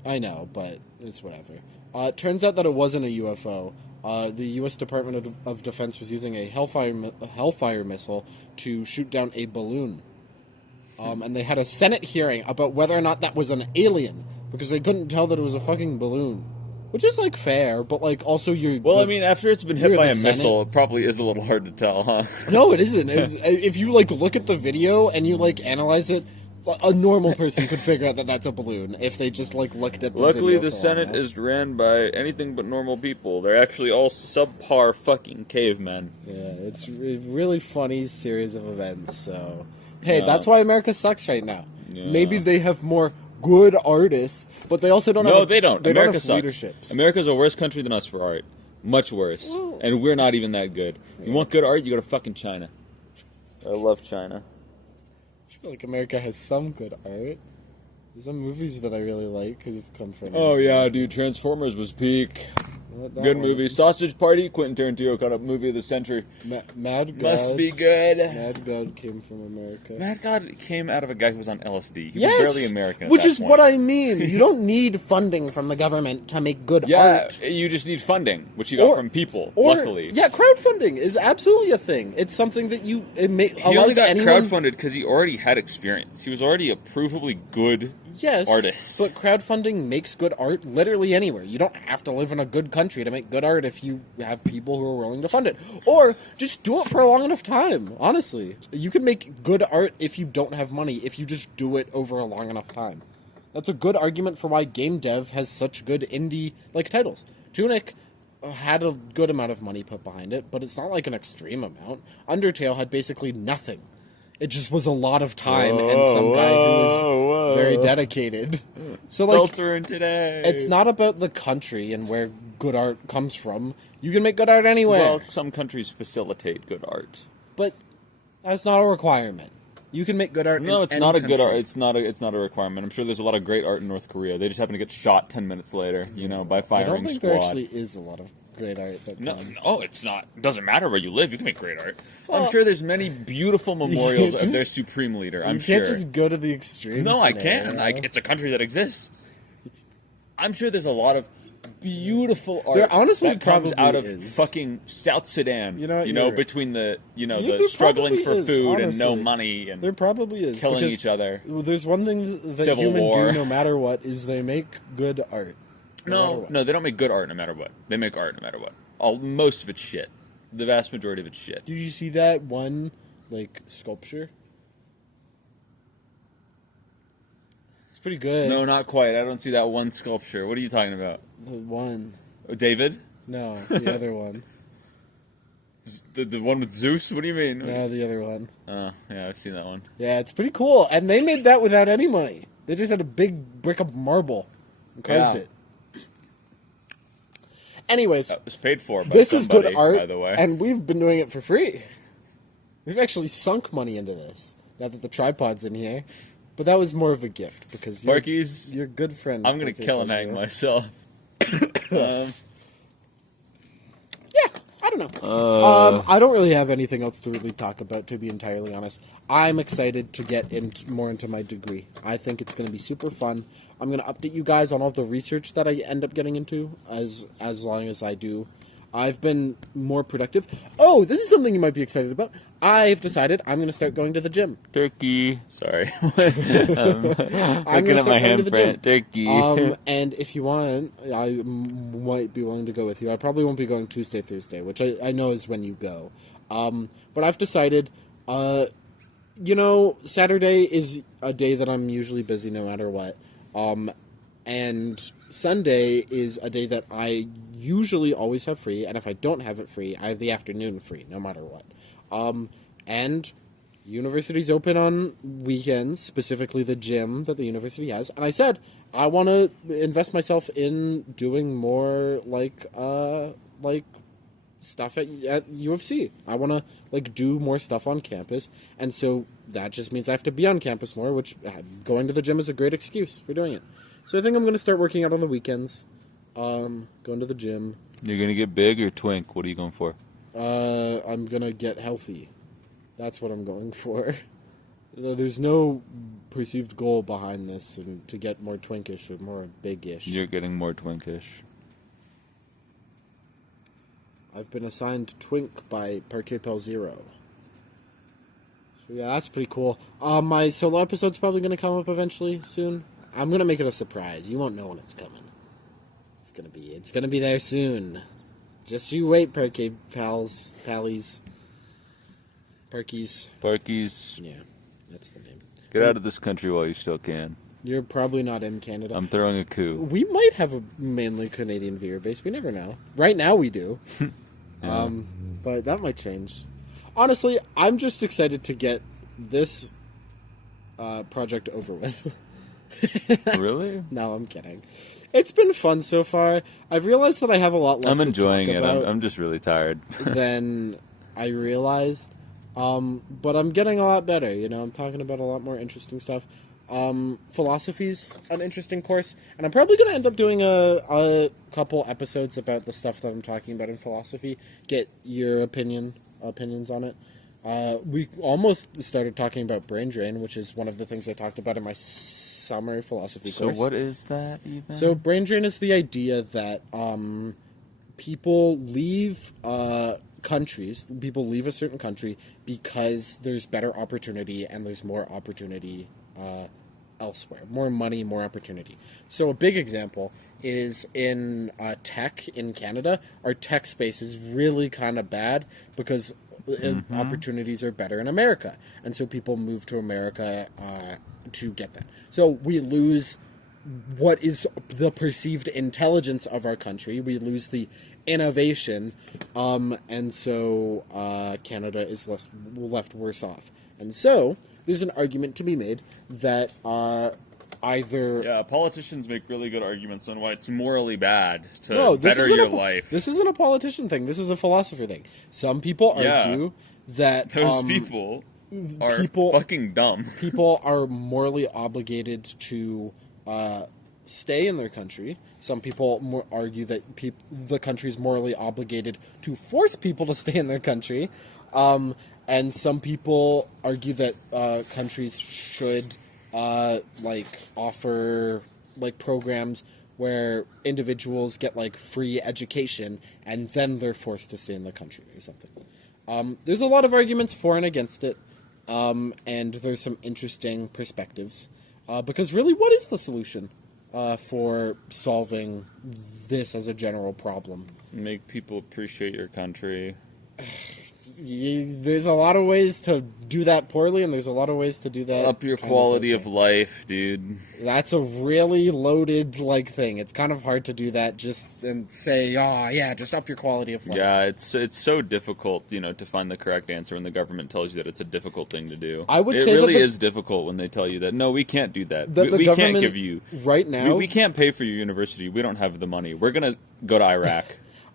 I know, but it's whatever. It turns out that it wasn't a UFO. The U.S. Department of Defense was using a Hellfire missile to shoot down a balloon. And they had a Senate hearing about whether or not that was an alien, because they couldn't tell that it was a fucking balloon. Which is, like, fair, but, like, also you're... Well, I mean, after it's been hit by a missile, it probably is a little hard to tell, huh? No, it isn't. If you, like, look at the video and you, like, analyze it, a normal person could figure out that that's a balloon if they just, like, looked at the Luckily, video the Senate is ran by anything but normal people. They're actually all subpar fucking cavemen. Yeah, it's a really funny series of events, so... Hey, that's why America sucks right now. Yeah. Maybe they have more good artists, but they also don't have... No, they don't. They America don't have sucks. leaderships. America's a worse country than us for art. Much worse. Well, and we're not even that good. You want good art, you go to fucking China. I love China. I feel like America has some good art. There's some movies that I really like because you've come from... Oh, yeah, dude. Transformers was peak. That Good one. movie. Sausage Party, Quentin Tarantino got a movie of the century. Mad God. Must be good. Mad God came from America. Mad God came out of a guy who was on LSD. He Yes! was barely American at Which that is point. what I mean. You don't need funding from the government to make good Yeah, art. you just need funding, which you got from people, luckily. Yeah, crowdfunding is absolutely a thing. It's something that He only got crowdfunded because he already had experience. He was already a provably good Yes, artists. but crowdfunding makes good art literally anywhere. You don't have to live in a good country to make good art if you have people who are willing to fund it. Or just do it for a long enough time, honestly. You can make good art if you don't have money, if you just do it over a long enough time. That's a good argument for why game dev has such good indie-like titles. Tunic had a good amount of money put behind it, but it's not like an extreme amount. Undertale had basically nothing. It just was a lot of time and some guy who was very dedicated. So, like, Filtering today. it's not about the country and where good art comes from. You can make good art anywhere. Well, some countries facilitate good art. But that's not a requirement. You can make good art No, in it's any not a country. good art. It's not a requirement. I'm sure there's a lot of great art in North Korea. They just happen to get shot 10 minutes later, by I firing don't think squad. there actually is a lot of great art that No, comes. it's not. It doesn't matter where you live. You can make great art. Well, I'm sure there's many beautiful memorials of their supreme leader. I'm you can't sure. just go to the extreme. No, I scenario. can. It's a country that exists. I'm sure there's a lot of beautiful art There honestly that comes probably out of is. fucking South Sudan. You know what, you're right. Between the there the struggling probably for is, food and no honestly. money and There probably is. killing because each other. There's one thing that Civil humans War. do no matter what is they make good art. matter No, what. no, they don't make good art no matter what. They make art no matter what. Most of it's shit. The vast majority of it's shit. Did you see that one, sculpture? It's pretty good. No, not quite. I don't see that one sculpture. What are you talking about? The one. Oh, David? No, the other one. The one with Zeus? What do you mean? No, the other one. Oh, yeah, I've seen that one. Yeah, it's pretty cool. And they made that without any money. They just had a big brick of marble and carved Yeah. it. Anyways, That was paid for by this is somebody, good art, by the way. and we've been doing it for free. We've actually sunk money into this, now that the tripod's in here. But that was more of a gift, because you're, Parkies, you're a good friend. I'm going to kill and hang myself. Yeah, I don't know. I don't really have anything else to really talk about, to be entirely honest. I'm excited to get more into my degree. I think it's going to be super fun. I'm going to update you guys on all the research that I end up getting into as long as I do. I've been more productive. Oh, this is something you might be excited about. I've decided I'm going to start going to the gym. Turkey. Sorry. I'm Looking gonna at my start going to the handprint. gym. Turkey. And if you want, I might be willing to go with you. I probably won't be going Tuesday, Thursday, which I know is when you go. But I've decided, Saturday is a day that I'm usually busy no matter what. And Sunday is a day that I usually always have free, and if I don't have it free, I have the afternoon free, no matter what. And university's open on weekends, specifically the gym that the university has, and I said, I want to invest myself in doing more, stuff at UFC. I want to, do more stuff on campus, and so that just means I have to be on campus more, which going to the gym is a great excuse for doing it. So I think I'm going to start working out on the weekends, going to the gym. You're going to get big or twink? What are you going for? I'm going to get healthy. That's what I'm going for. There's no perceived goal behind this, and to get more twinkish or more big-ish. You're getting more twinkish. I've been assigned twink by Parkade Pal 0. So yeah, that's pretty cool. My solo episode's probably going to come up eventually soon. I'm going to make it a surprise. You won't know when it's coming. It's going to be there soon. Just you wait, Parkade Pals, Pallies, Parkies. Parkies. Yeah, that's the name. Get out of this country while you still can. You're probably not in Canada. I'm throwing a coup. We might have a mainly Canadian viewer base. We never know. Right now we do. Yeah. But that might change. Honestly, I'm just excited to get this project over with. Really? No, I'm kidding. It's been fun so far. I've realized that I have a lot less I'm enjoying to it. talk about I'm just really tired. than I realized. But I'm getting a lot better. I'm talking about a lot more interesting stuff. Philosophy's an interesting course, and I'm probably going to end up doing a couple episodes about the stuff that I'm talking about in philosophy. Get your opinions on it. We almost started talking about brain drain, which is one of the things I talked about in my summer philosophy course. So what is that even? So brain drain is the idea that people leave people leave a certain country because there's better opportunity and there's more opportunity elsewhere. More money, more opportunity. So a big example is in tech in Canada. Our tech space is really kind of bad because opportunities are better in America. And so people move to America to get that. So we lose what is the perceived intelligence of our country. We lose the innovation, and so Canada is left worse off. And so there's an argument to be made that either... Yeah, politicians make really good arguments on why it's morally bad to better your life. This isn't a politician thing. This is a philosopher thing. Some people argue that... Those people are fucking dumb. People are morally obligated to stay in their country. Some people argue that the country is morally obligated to force people to stay in their country. And some people argue that countries should offer programs where individuals get free education and then they're forced to stay in the country or something. There's a lot of arguments for and against it, and there's some interesting perspectives. Because really, what is the solution for solving this as a general problem? Make people appreciate your country. There's a lot of ways to do that poorly, and there's a lot of ways to do that. Up your quality of life, dude. That's a really loaded thing. It's kind of hard to do that just and say, just up your quality of life. Yeah, it's so difficult, to find the correct answer when the government tells you that it's a difficult thing to do. I would say it really is difficult when they tell you that no, we can't do that. We can't give you right now. We can't pay for your university. We don't have the money. We're gonna go to Iraq.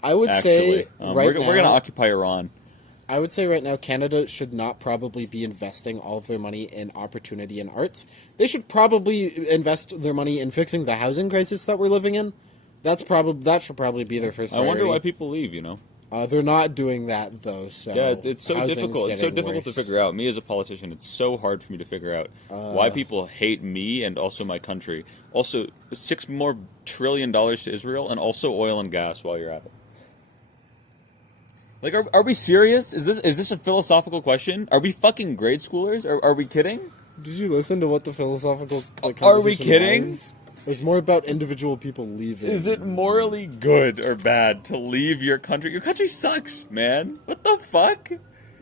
I would say we're gonna occupy Iran. I would say right now Canada should not probably be investing all of their money in opportunity and arts. They should probably invest their money in fixing the housing crisis that we're living in. That should probably be their first priority. I wonder why people leave, They're not doing that, though. So yeah, it's so difficult. It's so difficult to figure out. Me as a politician, it's so hard for me to figure out why people hate me and also my country. Also, $6 more trillion to Israel, and also oil and gas while you're at it. Are we serious? Is this a philosophical question? Are we fucking grade schoolers? Are we kidding? Did you listen to what the philosophical Are we kidding? Was? It's more about individual people leaving. Is it morally good or bad to leave your country? Your country sucks, man. What the fuck?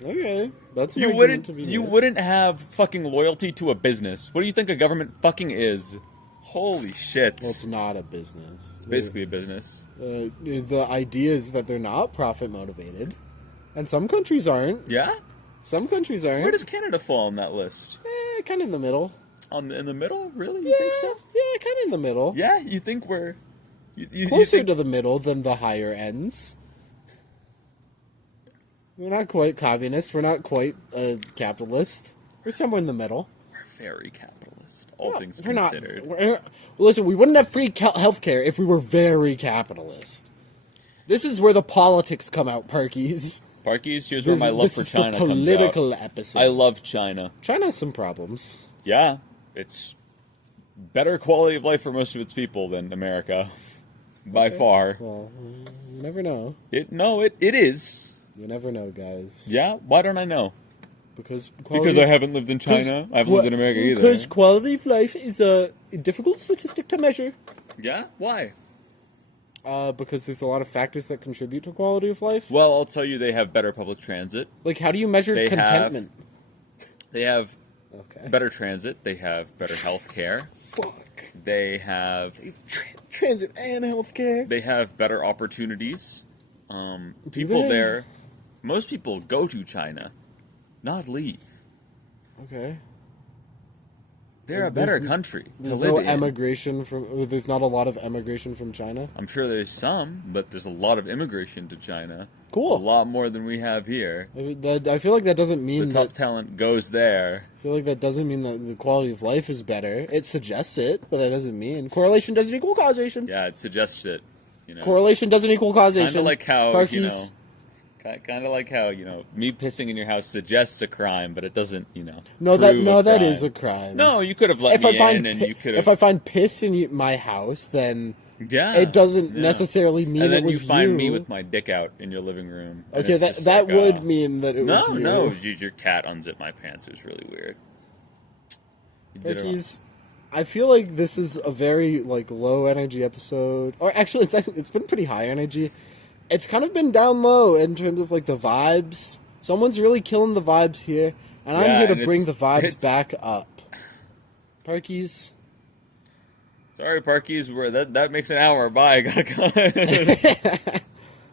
Okay, that's you wouldn't have fucking loyalty to a business. What do you think a government fucking is? Holy shit. Well, it's not a business. It's basically a business. The idea is that they're not profit motivated. And some countries aren't. Yeah? Some countries aren't. Where does Canada fall on that list? Kind of in the middle. In the middle? Really? You think so? Yeah, kind of in the middle. Yeah? You think we're... Closer to the middle than the higher ends. We're not quite communist. We're not quite capitalist. We're somewhere in the middle. We're very capitalist, all things considered. Listen, we wouldn't have free healthcare if we were very capitalist. This is where the politics come out, Parkies. Parkies, here's where my love for China comes out. This is the political episode. I love China. China has some problems. Yeah, it's better quality of life for most of its people than America, by far. Well, you never know. It is. You never know, guys. Yeah? Why don't I know? Because I haven't lived in China. I haven't lived in America either. Because quality of life is a difficult statistic to measure. Yeah? Why? Because there's a lot of factors that contribute to quality of life. Well, I'll tell you, they have better public transit. How do you measure contentment? They have better transit. They have better health care. Fuck. They have... transit and health care. They have better opportunities. People there... Most people go to China, not leave. Okay. They're a better country to There's live no in. emigration from... There's not a lot of emigration from China? I'm sure there's some, but there's a lot of immigration to China. Cool. A lot more than we have here. I feel like that doesn't mean the top talent goes there. I feel like that doesn't mean that the quality of life is better. It suggests it, but that doesn't mean... Correlation doesn't equal causation. Yeah, it suggests it. Correlation doesn't equal causation. Kind of like how, Parkies. Kind of like how, me pissing in your house suggests a crime, but it doesn't, No, that is a crime. No, you could have let me in, and you could have... If I find piss in my house, then yeah, it doesn't necessarily mean and then it was you find me with my dick out in your living room. Okay, that would mean that it was you. No, your cat unzipped my pants. It was really weird. Parkies, I feel like this is a very like low energy episode, or actually, it's been pretty high energy. It's kind of been down low in terms of like the vibes. Someone's really killing the vibes here, and I'm here to bring the vibes back up. Parkies. Sorry, Parkies. That makes an hour. Bye. I gotta go.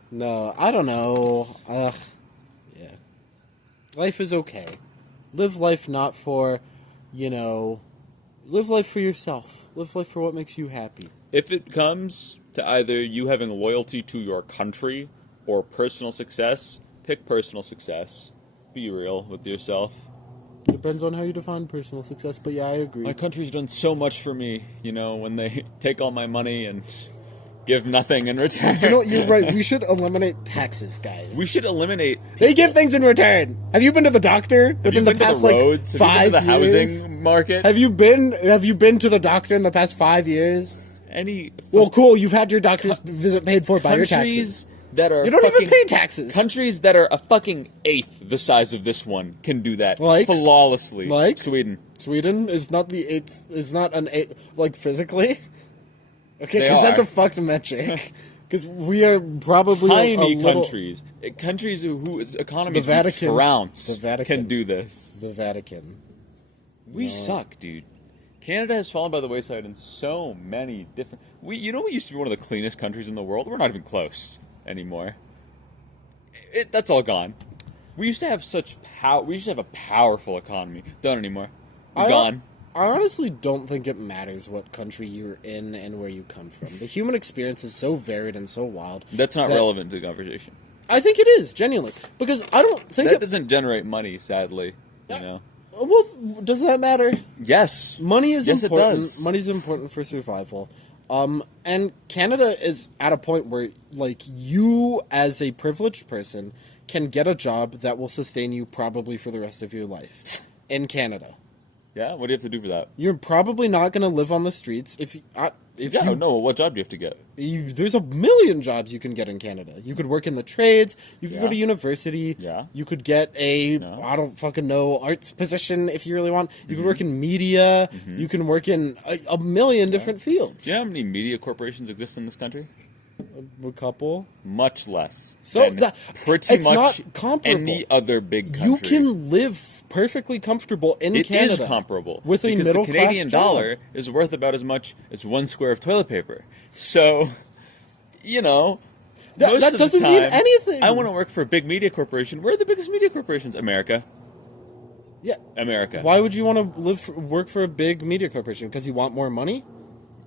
No, I don't know. Yeah. Life is okay. Live life not for, live life for yourself. Live life for what makes you happy. If it comes to either you having loyalty to your country or personal success, pick personal success. Be real with yourself. Depends on how you define personal success, but yeah, I agree. My country's done so much for me, when they take all my money and give nothing in return. You're right. We should eliminate taxes, guys. We should eliminate... They give things in return. Have you been to the doctor within the past, like, 5 years? Have you been to the years? housing market? Have you been to the doctor in the past 5 years? Well, cool. You've had your doctor's visit paid for by your taxes. That are you don't even pay taxes. Countries that are a fucking eighth the size of this one can do that flawlessly. Like Sweden. Sweden is not the eighth. Is not an eighth. Like physically. Okay, because that's a fucked metric. Because we are probably tiny countries. Countries whose economies trounce can do this. The Vatican. We suck, dude. Canada has fallen by the wayside in so many different... we used to be one of the cleanest countries in the world? We're not even close anymore. That's all gone. We used to have we used to have a powerful economy. Don't anymore. We're gone. I honestly don't think it matters what country you're in and where you come from. The human experience is so varied and so wild. That's not relevant to the conversation. I think it is, genuinely. Because I don't think... That doesn't generate money, sadly. Well, does that matter? Yes. Money is important. It does. Money's important for survival. And Canada is at a point where, like, you as a privileged person can get a job that will sustain you probably for the rest of your life in Canada. Yeah? What do you have to do for that? You're probably not going to live on the streets what job do you have to get? There's a million jobs you can get in Canada. You could work in the trades. You could go to university. Yeah. You could get I don't fucking know, arts position if you really want. You could work in media. You can work in a million different fields. Do you know how many media corporations exist in this country? A couple. Much less. So pretty much not comparable. Any other big country. You can live perfectly comfortable in Canada. It is comparable. With a middle class the Canadian dollar is worth about as much as 1 square of toilet paper. So, that doesn't mean anything. I want to work for a big media corporation. Where are the biggest media corporations? America. Yeah. America. Why would you want to work for a big media corporation? Because you want more money?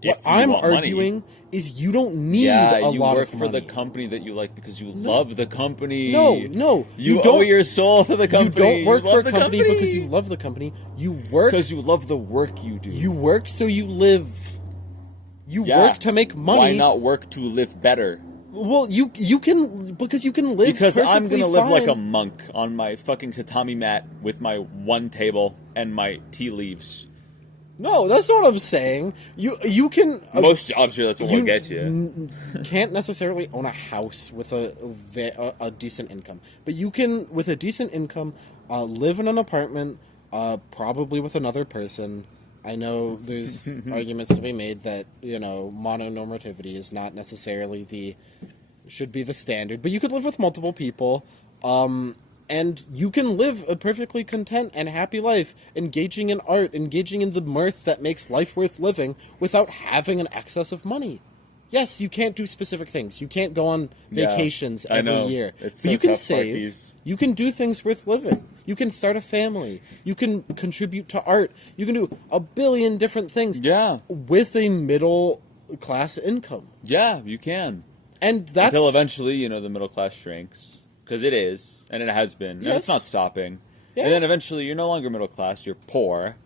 What I'm arguing is you don't need a lot of money. You work for the company that you like because you love the company. No. You owe your soul to the company. You don't work for a company because you love the company. You work... because you love the work you do. You work so you live. You work to make money. Why not work to live better? Well, you can... Because you can live because I'm going to live fine. like a monk on my fucking tatami mat with my one table and my tea leaves. No, that's not what I'm saying. You can... Most jobs here, that's what will get you. Can't necessarily own a house with a decent income. But you can, with a decent income, live in an apartment, probably with another person. I know there's arguments to be made that, mononormativity is not necessarily should be the standard. But you could live with multiple people, and you can live a perfectly content and happy life, engaging in art, engaging in the mirth that makes life worth living, without having an excess of money. Yes, you can't do specific things. You can't go on vacations every year. But you can save. You can do things worth living. You can start a family. You can contribute to art. You can do a billion different things. Yeah. With a middle class income. Yeah, you can. And that's... Until eventually, the middle class shrinks. Because it is, and it has been, and it's not stopping. Yeah. And then eventually you're no longer middle class, you're poor.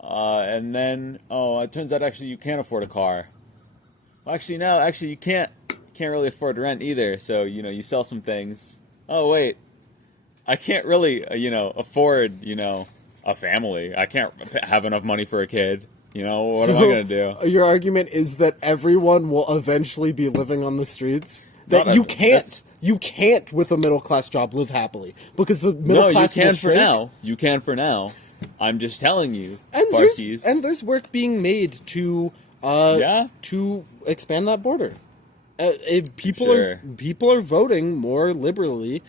And then, it turns out actually you can't afford a car. Well, actually you can't really afford rent either, so, you sell some things. Oh, wait, I can't really, afford, a family. I can't have enough money for a kid. What am I going to do? Your argument is that everyone will eventually be living on the streets? That you can't. You can't, with a middle-class job, live happily. Because the middle class will shrink. You can for now. I'm just telling you, And Parkies. there's work being made to to expand that border. People are voting more liberally.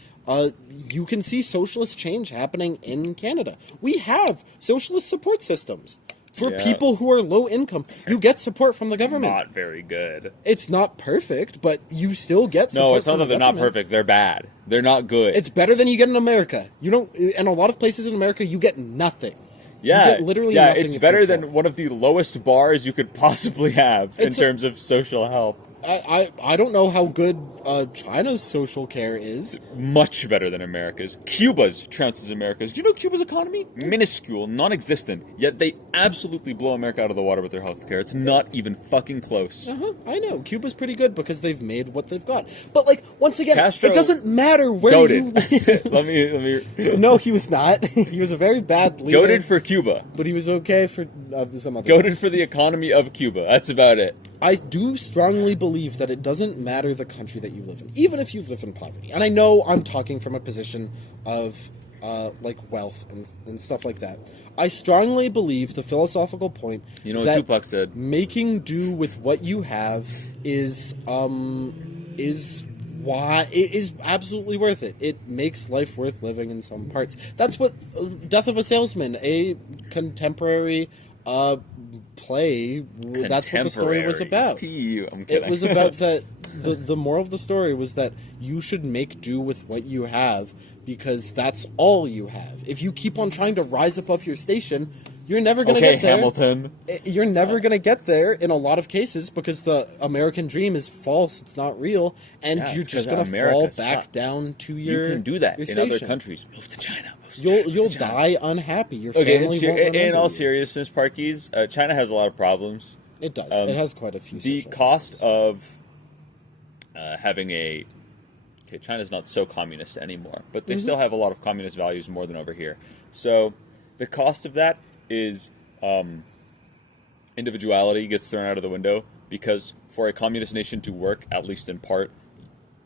You can see socialist change happening in Canada. We have socialist support systems for people who are low income. You get support from the government. Not very good. It's not perfect, but you still get support. No, it's not from that the they're not government. perfect. They're bad. They're not good. It's better than you get in America. You don't. In a lot of places in America, you get nothing. Yeah, you get literally yeah, nothing. it's if better you're than poor. one of the lowest bars you could possibly have in terms of social help. I don't know how good China's social care is. Much better than America's. Cuba's trounces America's. Do you know Cuba's economy? Minuscule, non-existent. Yet they absolutely blow America out of the water with their healthcare. It's not even fucking close. I know Cuba's pretty good because they've made what they've got. But like once again, Castro it doesn't matter where goated. you live. let me. No, he was not. He was a very bad leader. Goated for Cuba. But he was okay for some other. Goated for the economy of Cuba. That's about it. I do strongly believe that it doesn't matter the country that you live in, even if you live in poverty. And I know I'm talking from a position of like wealth and stuff like that. I strongly believe the philosophical point. You know what that Tupac said? Making do with what you have is why it is absolutely worth it. It makes life worth living in some parts. That's what Death of a Salesman, a contemporary play. That's what the story was about. I'm kidding. It was about that. The moral of the story was that you should make do with what you have because that's all you have. If you keep on trying to rise above your station, you're never going to get there. Hamilton. You're never going to get there in a lot of cases because the American dream is false. It's not real, and you're just going to fall back down to your. You can do that your in other station. countries. Move to China. You'll die unhappy. Your family won't remember in all you. seriousness, Parkies, China has a lot of problems. It does. It has quite a few. The social cost problems. of having a China's not so communist anymore, but Mm-hmm. they still have a lot of communist values more than over here. So the cost of that is individuality gets thrown out of the window because for a communist nation to work, at least in part,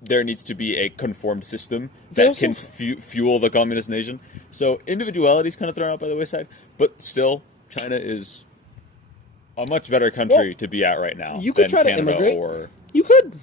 there needs to be a conformed system that can fuel the communist nation. So individuality is kind of thrown out by the wayside, but still, China is a much better country to be at right now. You could than try to Canada immigrate. Or You could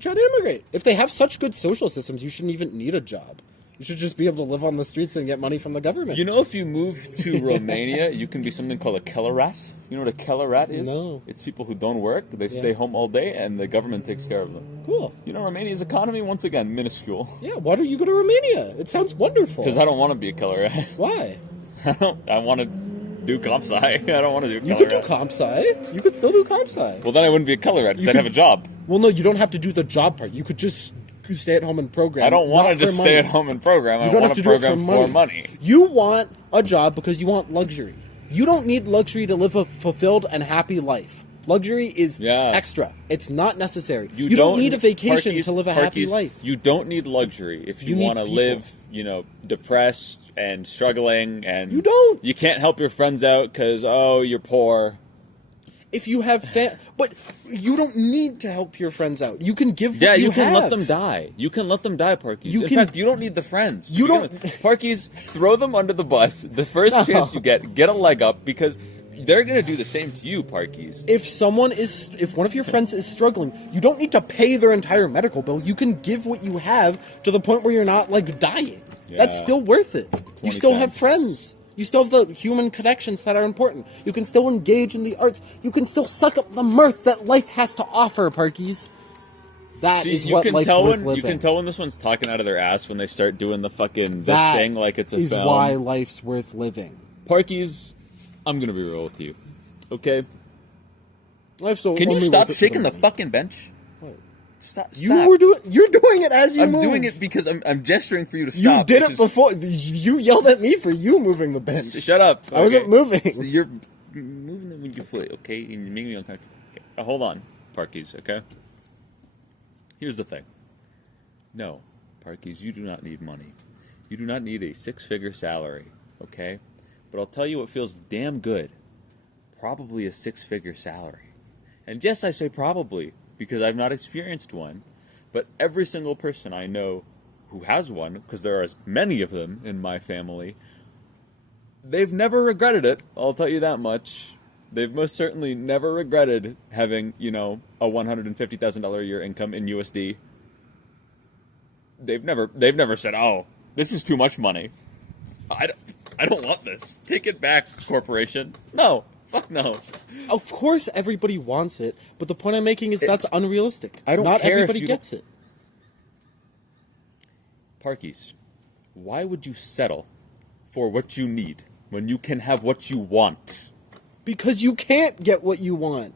try to immigrate. If they have such good social systems, you shouldn't even need a job. You should just be able to live on the streets and get money from the government. You know, if you move to Romania, you can be something called a Kellerat. You know what a Kellerat is? No. It's people who don't work. They stay home all day, and the government takes care of them. Cool. You know, Romania's economy, once again, minuscule. Yeah, why don't you go to Romania? It sounds wonderful. Because I don't want to be a Kellerat. Why? I want to do comp sci. I don't want to do You Kellerat. could do comp sci. You could still do comp sci. Well, then I wouldn't be a Kellerat because You I'd have a could- job. Well, no, you don't have to do the job part. You could just stay at home and program. I don't want to not just for stay money. at home and program. You I don't want have to to do it program for for money. money. You want a job because you want luxury. You don't need luxury to live a fulfilled and happy life. Luxury is extra. It's not necessary. You don't need a vacation Parkies, to live a happy Parkies, life. You don't need luxury if you need want to people. live, depressed and struggling, and You don't. You can't help your friends out because you're poor. If you have but you don't need to help your friends out. You can give what Yeah, you you can have. let them die. You can let them die, Parkies. You In can- fact, you don't need the friends. You don't- Parkies, throw them under the bus. The first No. chance you get a leg up because they're going to do the same to you, Parkies. If one of your friends is struggling, you don't need to pay their entire medical bill. You can give what you have to the point where you're not like dying. That's Yeah. still worth it. You 20 still have cents. friends. You still have the human connections that are important. You can still engage in the arts. You can still suck up the mirth that life has to offer, Parkies. That is what life's worth living. You can tell when this one's talking out of their ass when they start doing the fucking this That thing like it's a is film. why life's worth living. Parkies, I'm gonna be real with you, okay? Life's so Can you only stop worth it for shaking the money. fucking bench? What? Stop. You're doing it as you I'm move. doing it because I'm gesturing for you to stop. You did which it is- before. You yelled at me for you moving the bench. Shut up. I wasn't moving. So you're moving them with your foot, okay? And you make me uncomfortable. Okay. Hold on, Parkies, okay? Here's the thing. No, Parkies, you do not need money. You do not need a six-figure salary, okay? But I'll tell you what feels damn good. Probably a six-figure salary. And yes, I say probably, because I've not experienced one. But every single person I know who has one, because there are as many of them in my family, they've never regretted it. I'll tell you that much. They've most certainly never regretted having, a $150,000 a year income in USD. They've never said, "Oh, this is too much money. I don't want this. Take it back, corporation." No, fuck no. Of course, everybody wants it, but the point I'm making is that's unrealistic. I don't Not care if everybody you gets it. Parkies, why would you settle for what you need when you can have what you want? Because you can't get what you want.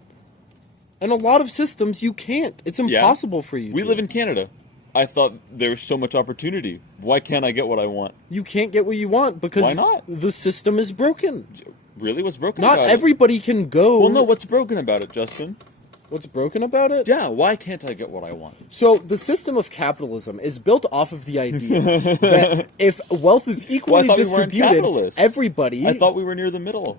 And a lot of systems, you can't. It's impossible for you We to. live in Canada. I thought there was so much opportunity. Why can't I get what I want? You can't get what you want because Why not? the system is broken. Really? What's broken Not about everybody can go. it? Well, no, what's broken about it, Justin? What's broken about it? Yeah, why can't I get what I want? So the system of capitalism is built off of the idea that if wealth is equally thought we weren't distributed, capitalists. everybody... I thought we were near the middle.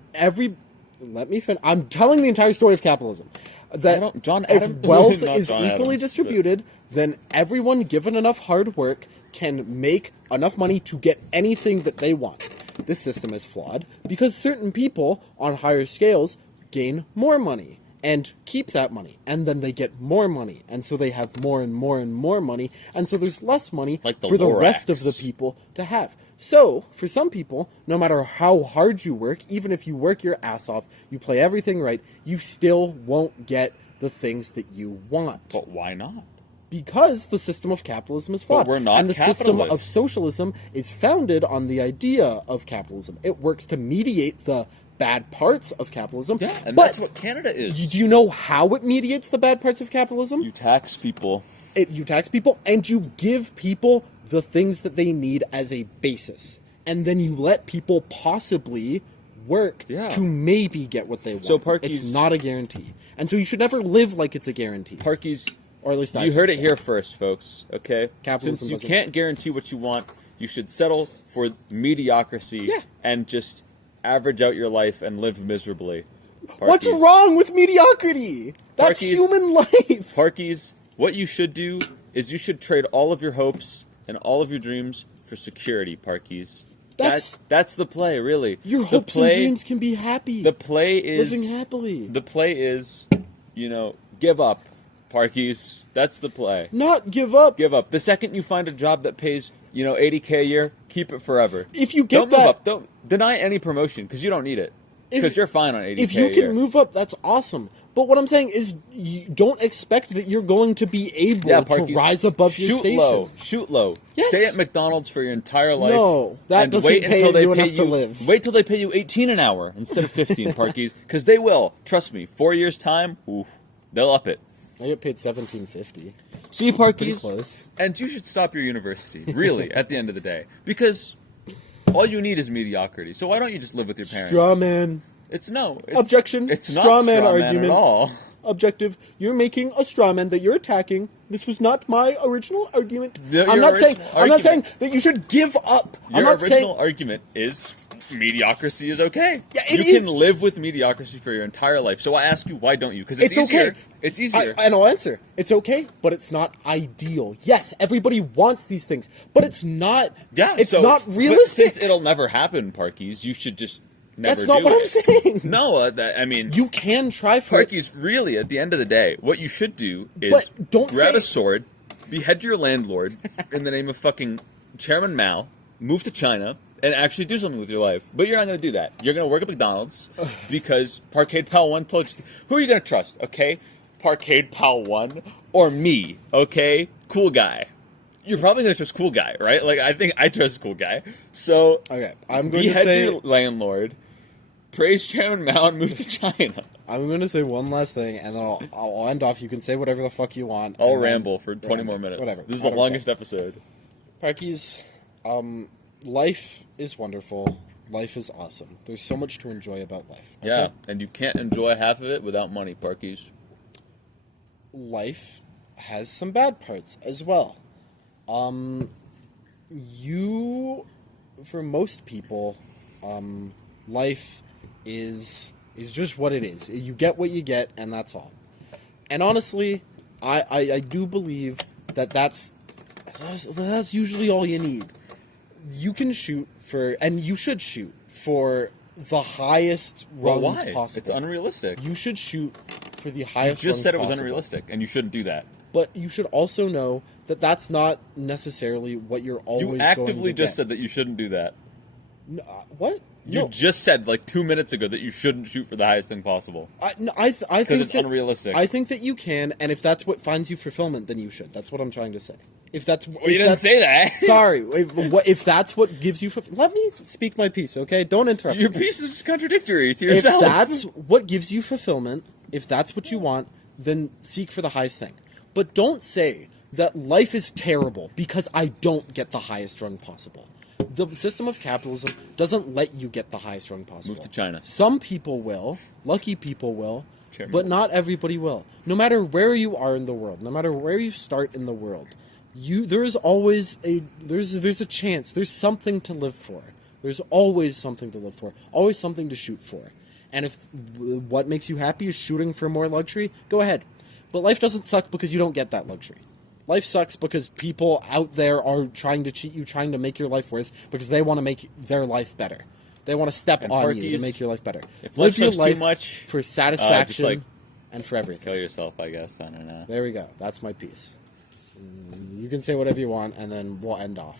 Let me finish. I'm telling the entire story of capitalism. That John if Adams- wealth not is John equally Adams, distributed, then everyone given enough hard work can make enough money to get anything that they want. This system is flawed because certain people on higher scales gain more money and keep that money, and then they get more money, and so they have more and more and more money, and so there's less money Like the for the rest of Lorax. the people to have. So, for some people, no matter how hard you work, even if you work your ass off, you play everything right, you still won't get the things that you want. But why not? Because the system of capitalism is flawed. we're not and the system of capitalists. socialism is founded on the idea of capitalism. It works to mediate the bad parts of capitalism. Yeah, and but that's what Canada is. do you know how it mediates the bad parts of capitalism? You tax people. You tax people and you give people the things that they need as a basis. And then you let people possibly work Yeah. to maybe get what they want. So, Parkies- it's not a guarantee. And so you should never live like it's a guarantee. Parkies, Or at least I you heard it think so. here first, folks, okay? Capitalism Since you doesn't can't work. guarantee what you want, you should settle for mediocrity Yeah. and just average out your life and live miserably. What's Parkies. wrong with mediocrity? That's Parkies- human life. Parkies, what you should do is you should trade all of your hopes and all of your dreams for security, Parkies. That's the play, really. Your The hopes play- and dreams can be happy. The play is living happily. The play is, give up, Parkies. That's the play. Not give up. Give up. The second you find a job that pays, $80K a year, keep it forever. If you get don't that- move up. Don't deny any promotion because you don't need it. Because you're fine on 80K If you a year. can move up, that's awesome. But what I'm saying is, you don't expect that you're going to be able to Parkies, rise above shoot your station. low. Shoot low. Yes. Stay at McDonald's for your entire life. No, that and doesn't wait pay until they you pay enough to live. Wait till they pay you 18 an hour instead of 15, Parkies, because they will. Trust me. 4 years time, oof, they'll up it. I get paid $17.50. See, Pretty Parkies, close. and you should stop your university, really, at the end of the day, because all you need is mediocrity. So why don't you just live with your parents? Straw man. It's Objection. It's not Straw man straw man argument. at all. Objective. You're making a straw man that you're attacking. This was not my original argument. No, I'm your not saying. original I'm not saying argument- that you should give up. I'm Your not original saying. argument is mediocrity is okay. Yeah, it you is. can live with mediocrity for your entire life. So I ask you, why don't you? Because it's It's easier. okay. It's easier. And I'll answer. It's okay, but it's not ideal. Yes, everybody wants these things, but it's not. yeah, it's so, not but realistic. since it'll never happen, Parkies, you should just never That's not do what it. I'm saying. No, I mean, You can try for it. Parkies, really, at the end of the day, what you should do is But don't grab say- a sword, behead your landlord in the name of fucking Chairman Mao, move to China, and actually do something with your life. But you're not going to do that. You're going to work at McDonald's because Parkade Pal 1 told you to. Who are you going to trust, okay? Parkade Pal 1 or me, okay? Cool guy. You're probably going to trust cool guy, right? Like, I think I trust cool guy. So, Okay, I'm going to behead say. your landlord, praise Chairman Mao, and move to China. I'm going to say one last thing, and then I'll end off. You can say whatever the fuck you want. I'll and then- ramble for 20 more minutes. Whatever. This is I the don't longest care. episode. Parkies, life is wonderful. Life is awesome. There's so much to enjoy about life. okay? Yeah, and you can't enjoy half of it without money, Parkies. Life has some bad parts as well. For most people, life is just what it is. You get what you get, and that's all. And honestly, I do believe that's usually all you need. You can shoot for, and you should shoot for the highest Well, rungs why? possible. It's unrealistic. You should shoot for the You highest just rungs said it was possible. unrealistic, and you shouldn't do that. But you should also know that that's not necessarily what you're always You going actively to just get. said that you shouldn't do that. What? You just said like 2 minutes ago that you shouldn't shoot for the highest thing possible. I Because think it's that, unrealistic. I think that you can, and if that's what finds you fulfillment, then you should. That's what I'm trying to say. If that's Well, you didn't say that. Sorry, if that's what gives you let me speak my piece, okay? Don't interrupt. Your me. piece is contradictory to If yourself. that's what gives you fulfillment, if that's what you want, then seek for the highest thing. But don't say that life is terrible because I don't get the highest rung possible. The system of capitalism doesn't let you get the highest rung possible. Move to China. Some people will, lucky people will, Chairman. but not everybody will. No matter where you are in the world, no matter where you start in the world, there's always there's a chance, there's something to live for. There's always something to live for, always something to shoot for. And if what makes you happy is shooting for more luxury, go ahead. But life doesn't suck because you don't get that luxury. Life sucks because people out there are trying to cheat you, trying to make your life worse because they want to make their life better. They want to step And on you to Parkies, make your life better. if Live life your sucks too life much, for satisfaction just, like, and for everything. Kill yourself, I guess. I don't know. There we go. That's my piece. You can say whatever you want, and then we'll end off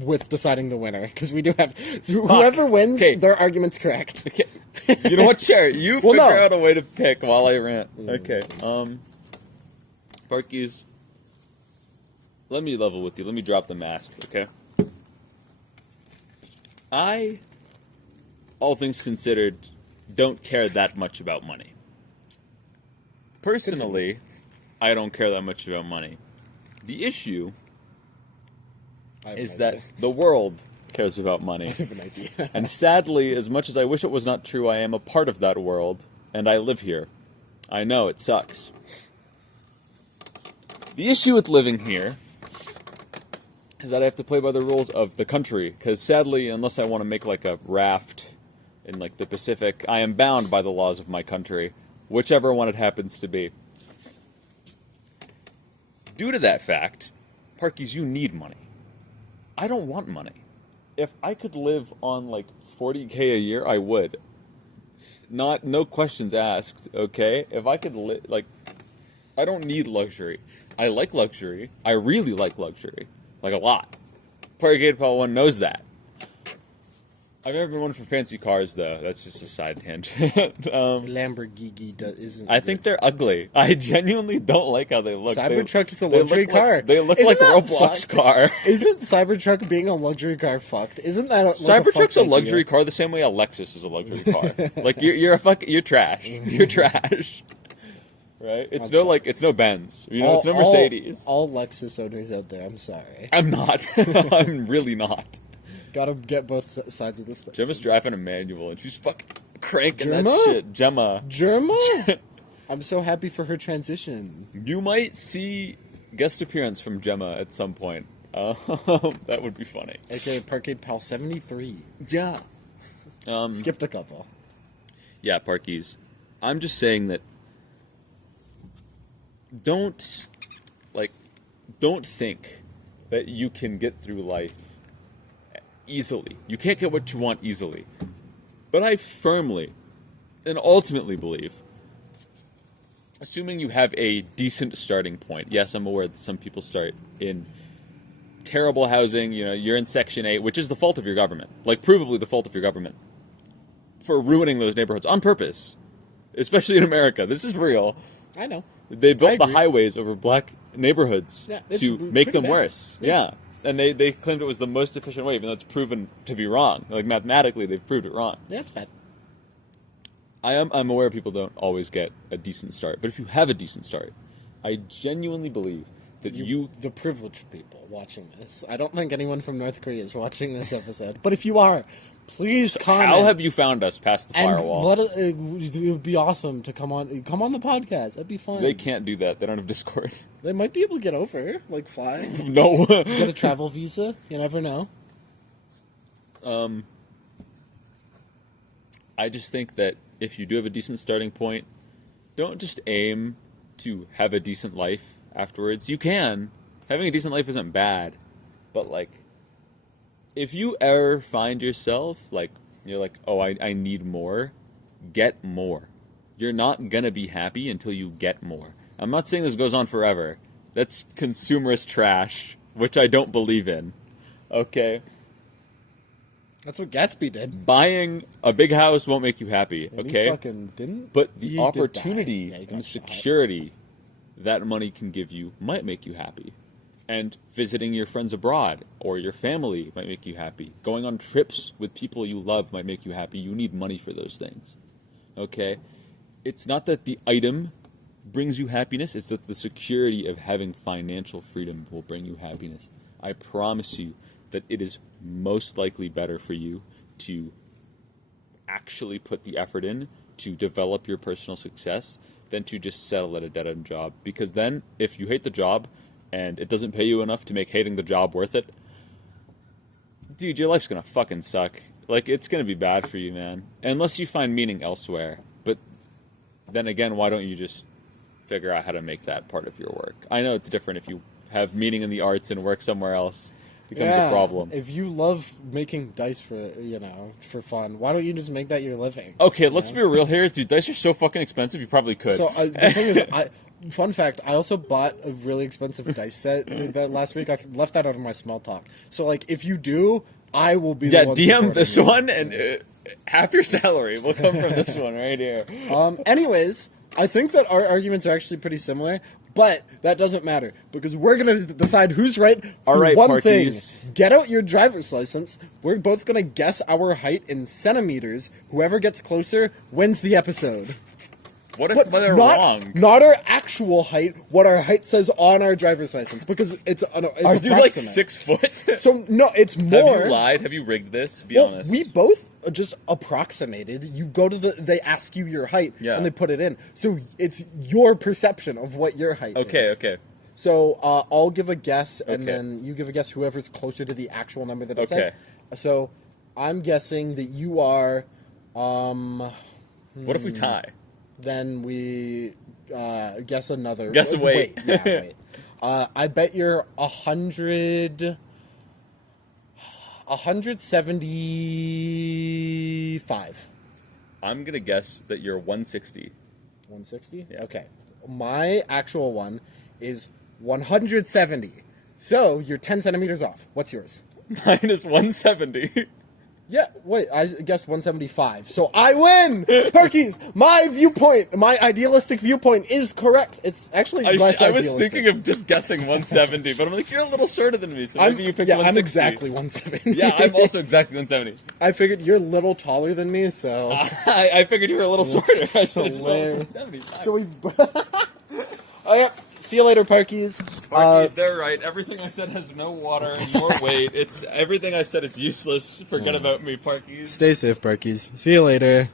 with deciding the winner because we do have whoever wins. Okay. Their argument's correct. Okay. You know what, Chair? You Well, figure no. out a way to pick while I rant. Okay. Parkies, let me level with you. Let me drop the mask, okay? I, all things considered, don't care that much about money. Personally, I don't care that much about money. The issue I have is an that idea. the world cares about money. I have an idea. And sadly, as much as I wish it was not true, I am a part of that world, and I live here. I know, it sucks. The issue with living here is that I have to play by the rules of the country, because sadly, unless I want to make like a raft in like the Pacific, I am bound by the laws of my country, whichever one it happens to be. Due to that fact, Parkies, you need money. I don't want money. If I could live on like 40K a year, I would. No questions asked, okay? If I could I don't need luxury. I like luxury. I really like luxury. Like a lot. Parkade Pal 1 knows that. I've never been one for fancy cars, though. That's just a side tangent. Lamborghini isn't. I think they're ugly. I genuinely don't like how they look. Cybertruck is a they luxury look like- car. they look Isn't like that Roblox fucked? car. Isn't Cybertruck being a luxury car fucked? Isn't that like Cybertruck's a fucked luxury idea? car the same way a Lexus is a luxury car. Like you're trash. You're trash. Right? It's I'm no sorry. it's no Benz. You know, it's no Mercedes. All Lexus owners out there, I'm sorry. I'm not. I'm really not. Gotta get both sides of this. Gemma's driving a manual and she's fucking cranking Gemma? that shit. Gemma. Germa? I'm so happy for her transition. You might see guest appearance from Gemma at some point. That would be funny. AKA Parkade Pal 73. Yeah. Skipped a couple. Yeah, Parkies. I'm just saying that don't think that you can get through life easily. You can't get what you want easily. But I firmly and ultimately believe, assuming you have a decent starting point. Yes, I'm aware that some people start in terrible housing. You know, you're in Section 8, which is the fault of your government. Like, provably the fault of your government. For ruining those neighborhoods on purpose. Especially in America. This is real. I know. They built I the agree. highways over black neighborhoods Yeah, it's to pretty make them bad. worse. Yeah. Yeah. And they claimed it was the most efficient way, even though it's proven to be wrong. Like, mathematically, they've proved it wrong. Yeah, it's bad. I'm aware people don't always get a decent start. But if you have a decent start, I genuinely believe that you The privileged people watching this. I don't think anyone from North Korea is watching this episode. But if you are, please comment. how have you found us past the and firewall? it would be awesome to come on the podcast. That'd be fun. They can't do that. They don't have Discord. They might be able to get over, like fly, No. get a travel visa. You never know. I just think that if you do have a decent starting point, don't just aim to have a decent life afterwards. You can. Having a decent life isn't bad. But, like, if you ever find yourself, like, You're like, oh, I need more. Get more. You're not gonna be happy until you get more. I'm not saying this goes on forever. That's consumerist trash, which I don't believe in. Okay? That's what Gatsby did. Buying a big house won't make you happy, And okay? he fucking didn't. But the He did opportunity die. Yeah, he got and shot. security that money can give you might make you happy. And visiting your friends abroad or your family might make you happy. Going on trips with people you love might make you happy. You need money for those things. Okay? It's not that the item brings you happiness, it's that the security of having financial freedom will bring you happiness. I promise you that it is most likely better for you to actually put the effort in to develop your personal success than to just settle at a dead-end job. Because then, if you hate the job and it doesn't pay you enough to make hating the job worth it, dude, your life's gonna fucking suck. Like, it's gonna be bad for you, man. Unless you find meaning elsewhere. But then again, why don't you just figure out how to make that part of your work? I know it's different if you have meaning in the arts and work somewhere else. Becomes a problem. If you love making dice for fun, why don't you just make that your living? Okay, let's be real here, dude. Dice are so fucking expensive, you probably could. So the thing is, fun fact, I also bought a really expensive dice set that last week. I left that out of my small talk. So like, if you do, I will be the one DM supporting this you. one, and half your salary will come from this one right here. Anyways, I think that our arguments are actually pretty similar, but that doesn't matter because we're going to decide who's right for All right, one Parkies. thing. Get out your driver's license. We're both going to guess our height in centimeters. Whoever gets closer wins the episode. What if they're wrong? Not our actual height, what our height says on our driver's license, because it's Are you like approximate. 6 foot? So, no, it's more. Have you lied? Have you rigged this? Be Well, honest. we both just approximated. You go to they ask you your height, Yeah. and they put it in. So it's your perception of what your height is. Okay. So I'll give a guess, and Okay. then you give a guess whoever's closer to the actual number that it Okay. says. So I'm guessing that you are, What if we tie? then we guess another. Guess a weight. Yeah, wait. I bet you're 175. I'm gonna guess that you're 160. 160? Yeah. Okay. My actual one is 170. So you're 10 centimeters off. What's yours? Mine is 170. Yeah, wait, I guess 175. So I win! Parkies, my viewpoint, my idealistic viewpoint is correct. It's actually less I was idealistic. thinking of just guessing 170, but I'm like, you're a little shorter than me, so maybe you picked yeah, 160. I'm exactly 170. Yeah, I'm also exactly 170. I figured you're a little taller than me, so... I figured you were a little shorter. I should have just went hilarious. 175. So we... Oh, yeah. See you later, Parkies. Parkies, they're right. Everything I said has no water and more weight. It's everything I said is useless. Forget about me, Parkies. Stay safe, Parkies. See you later.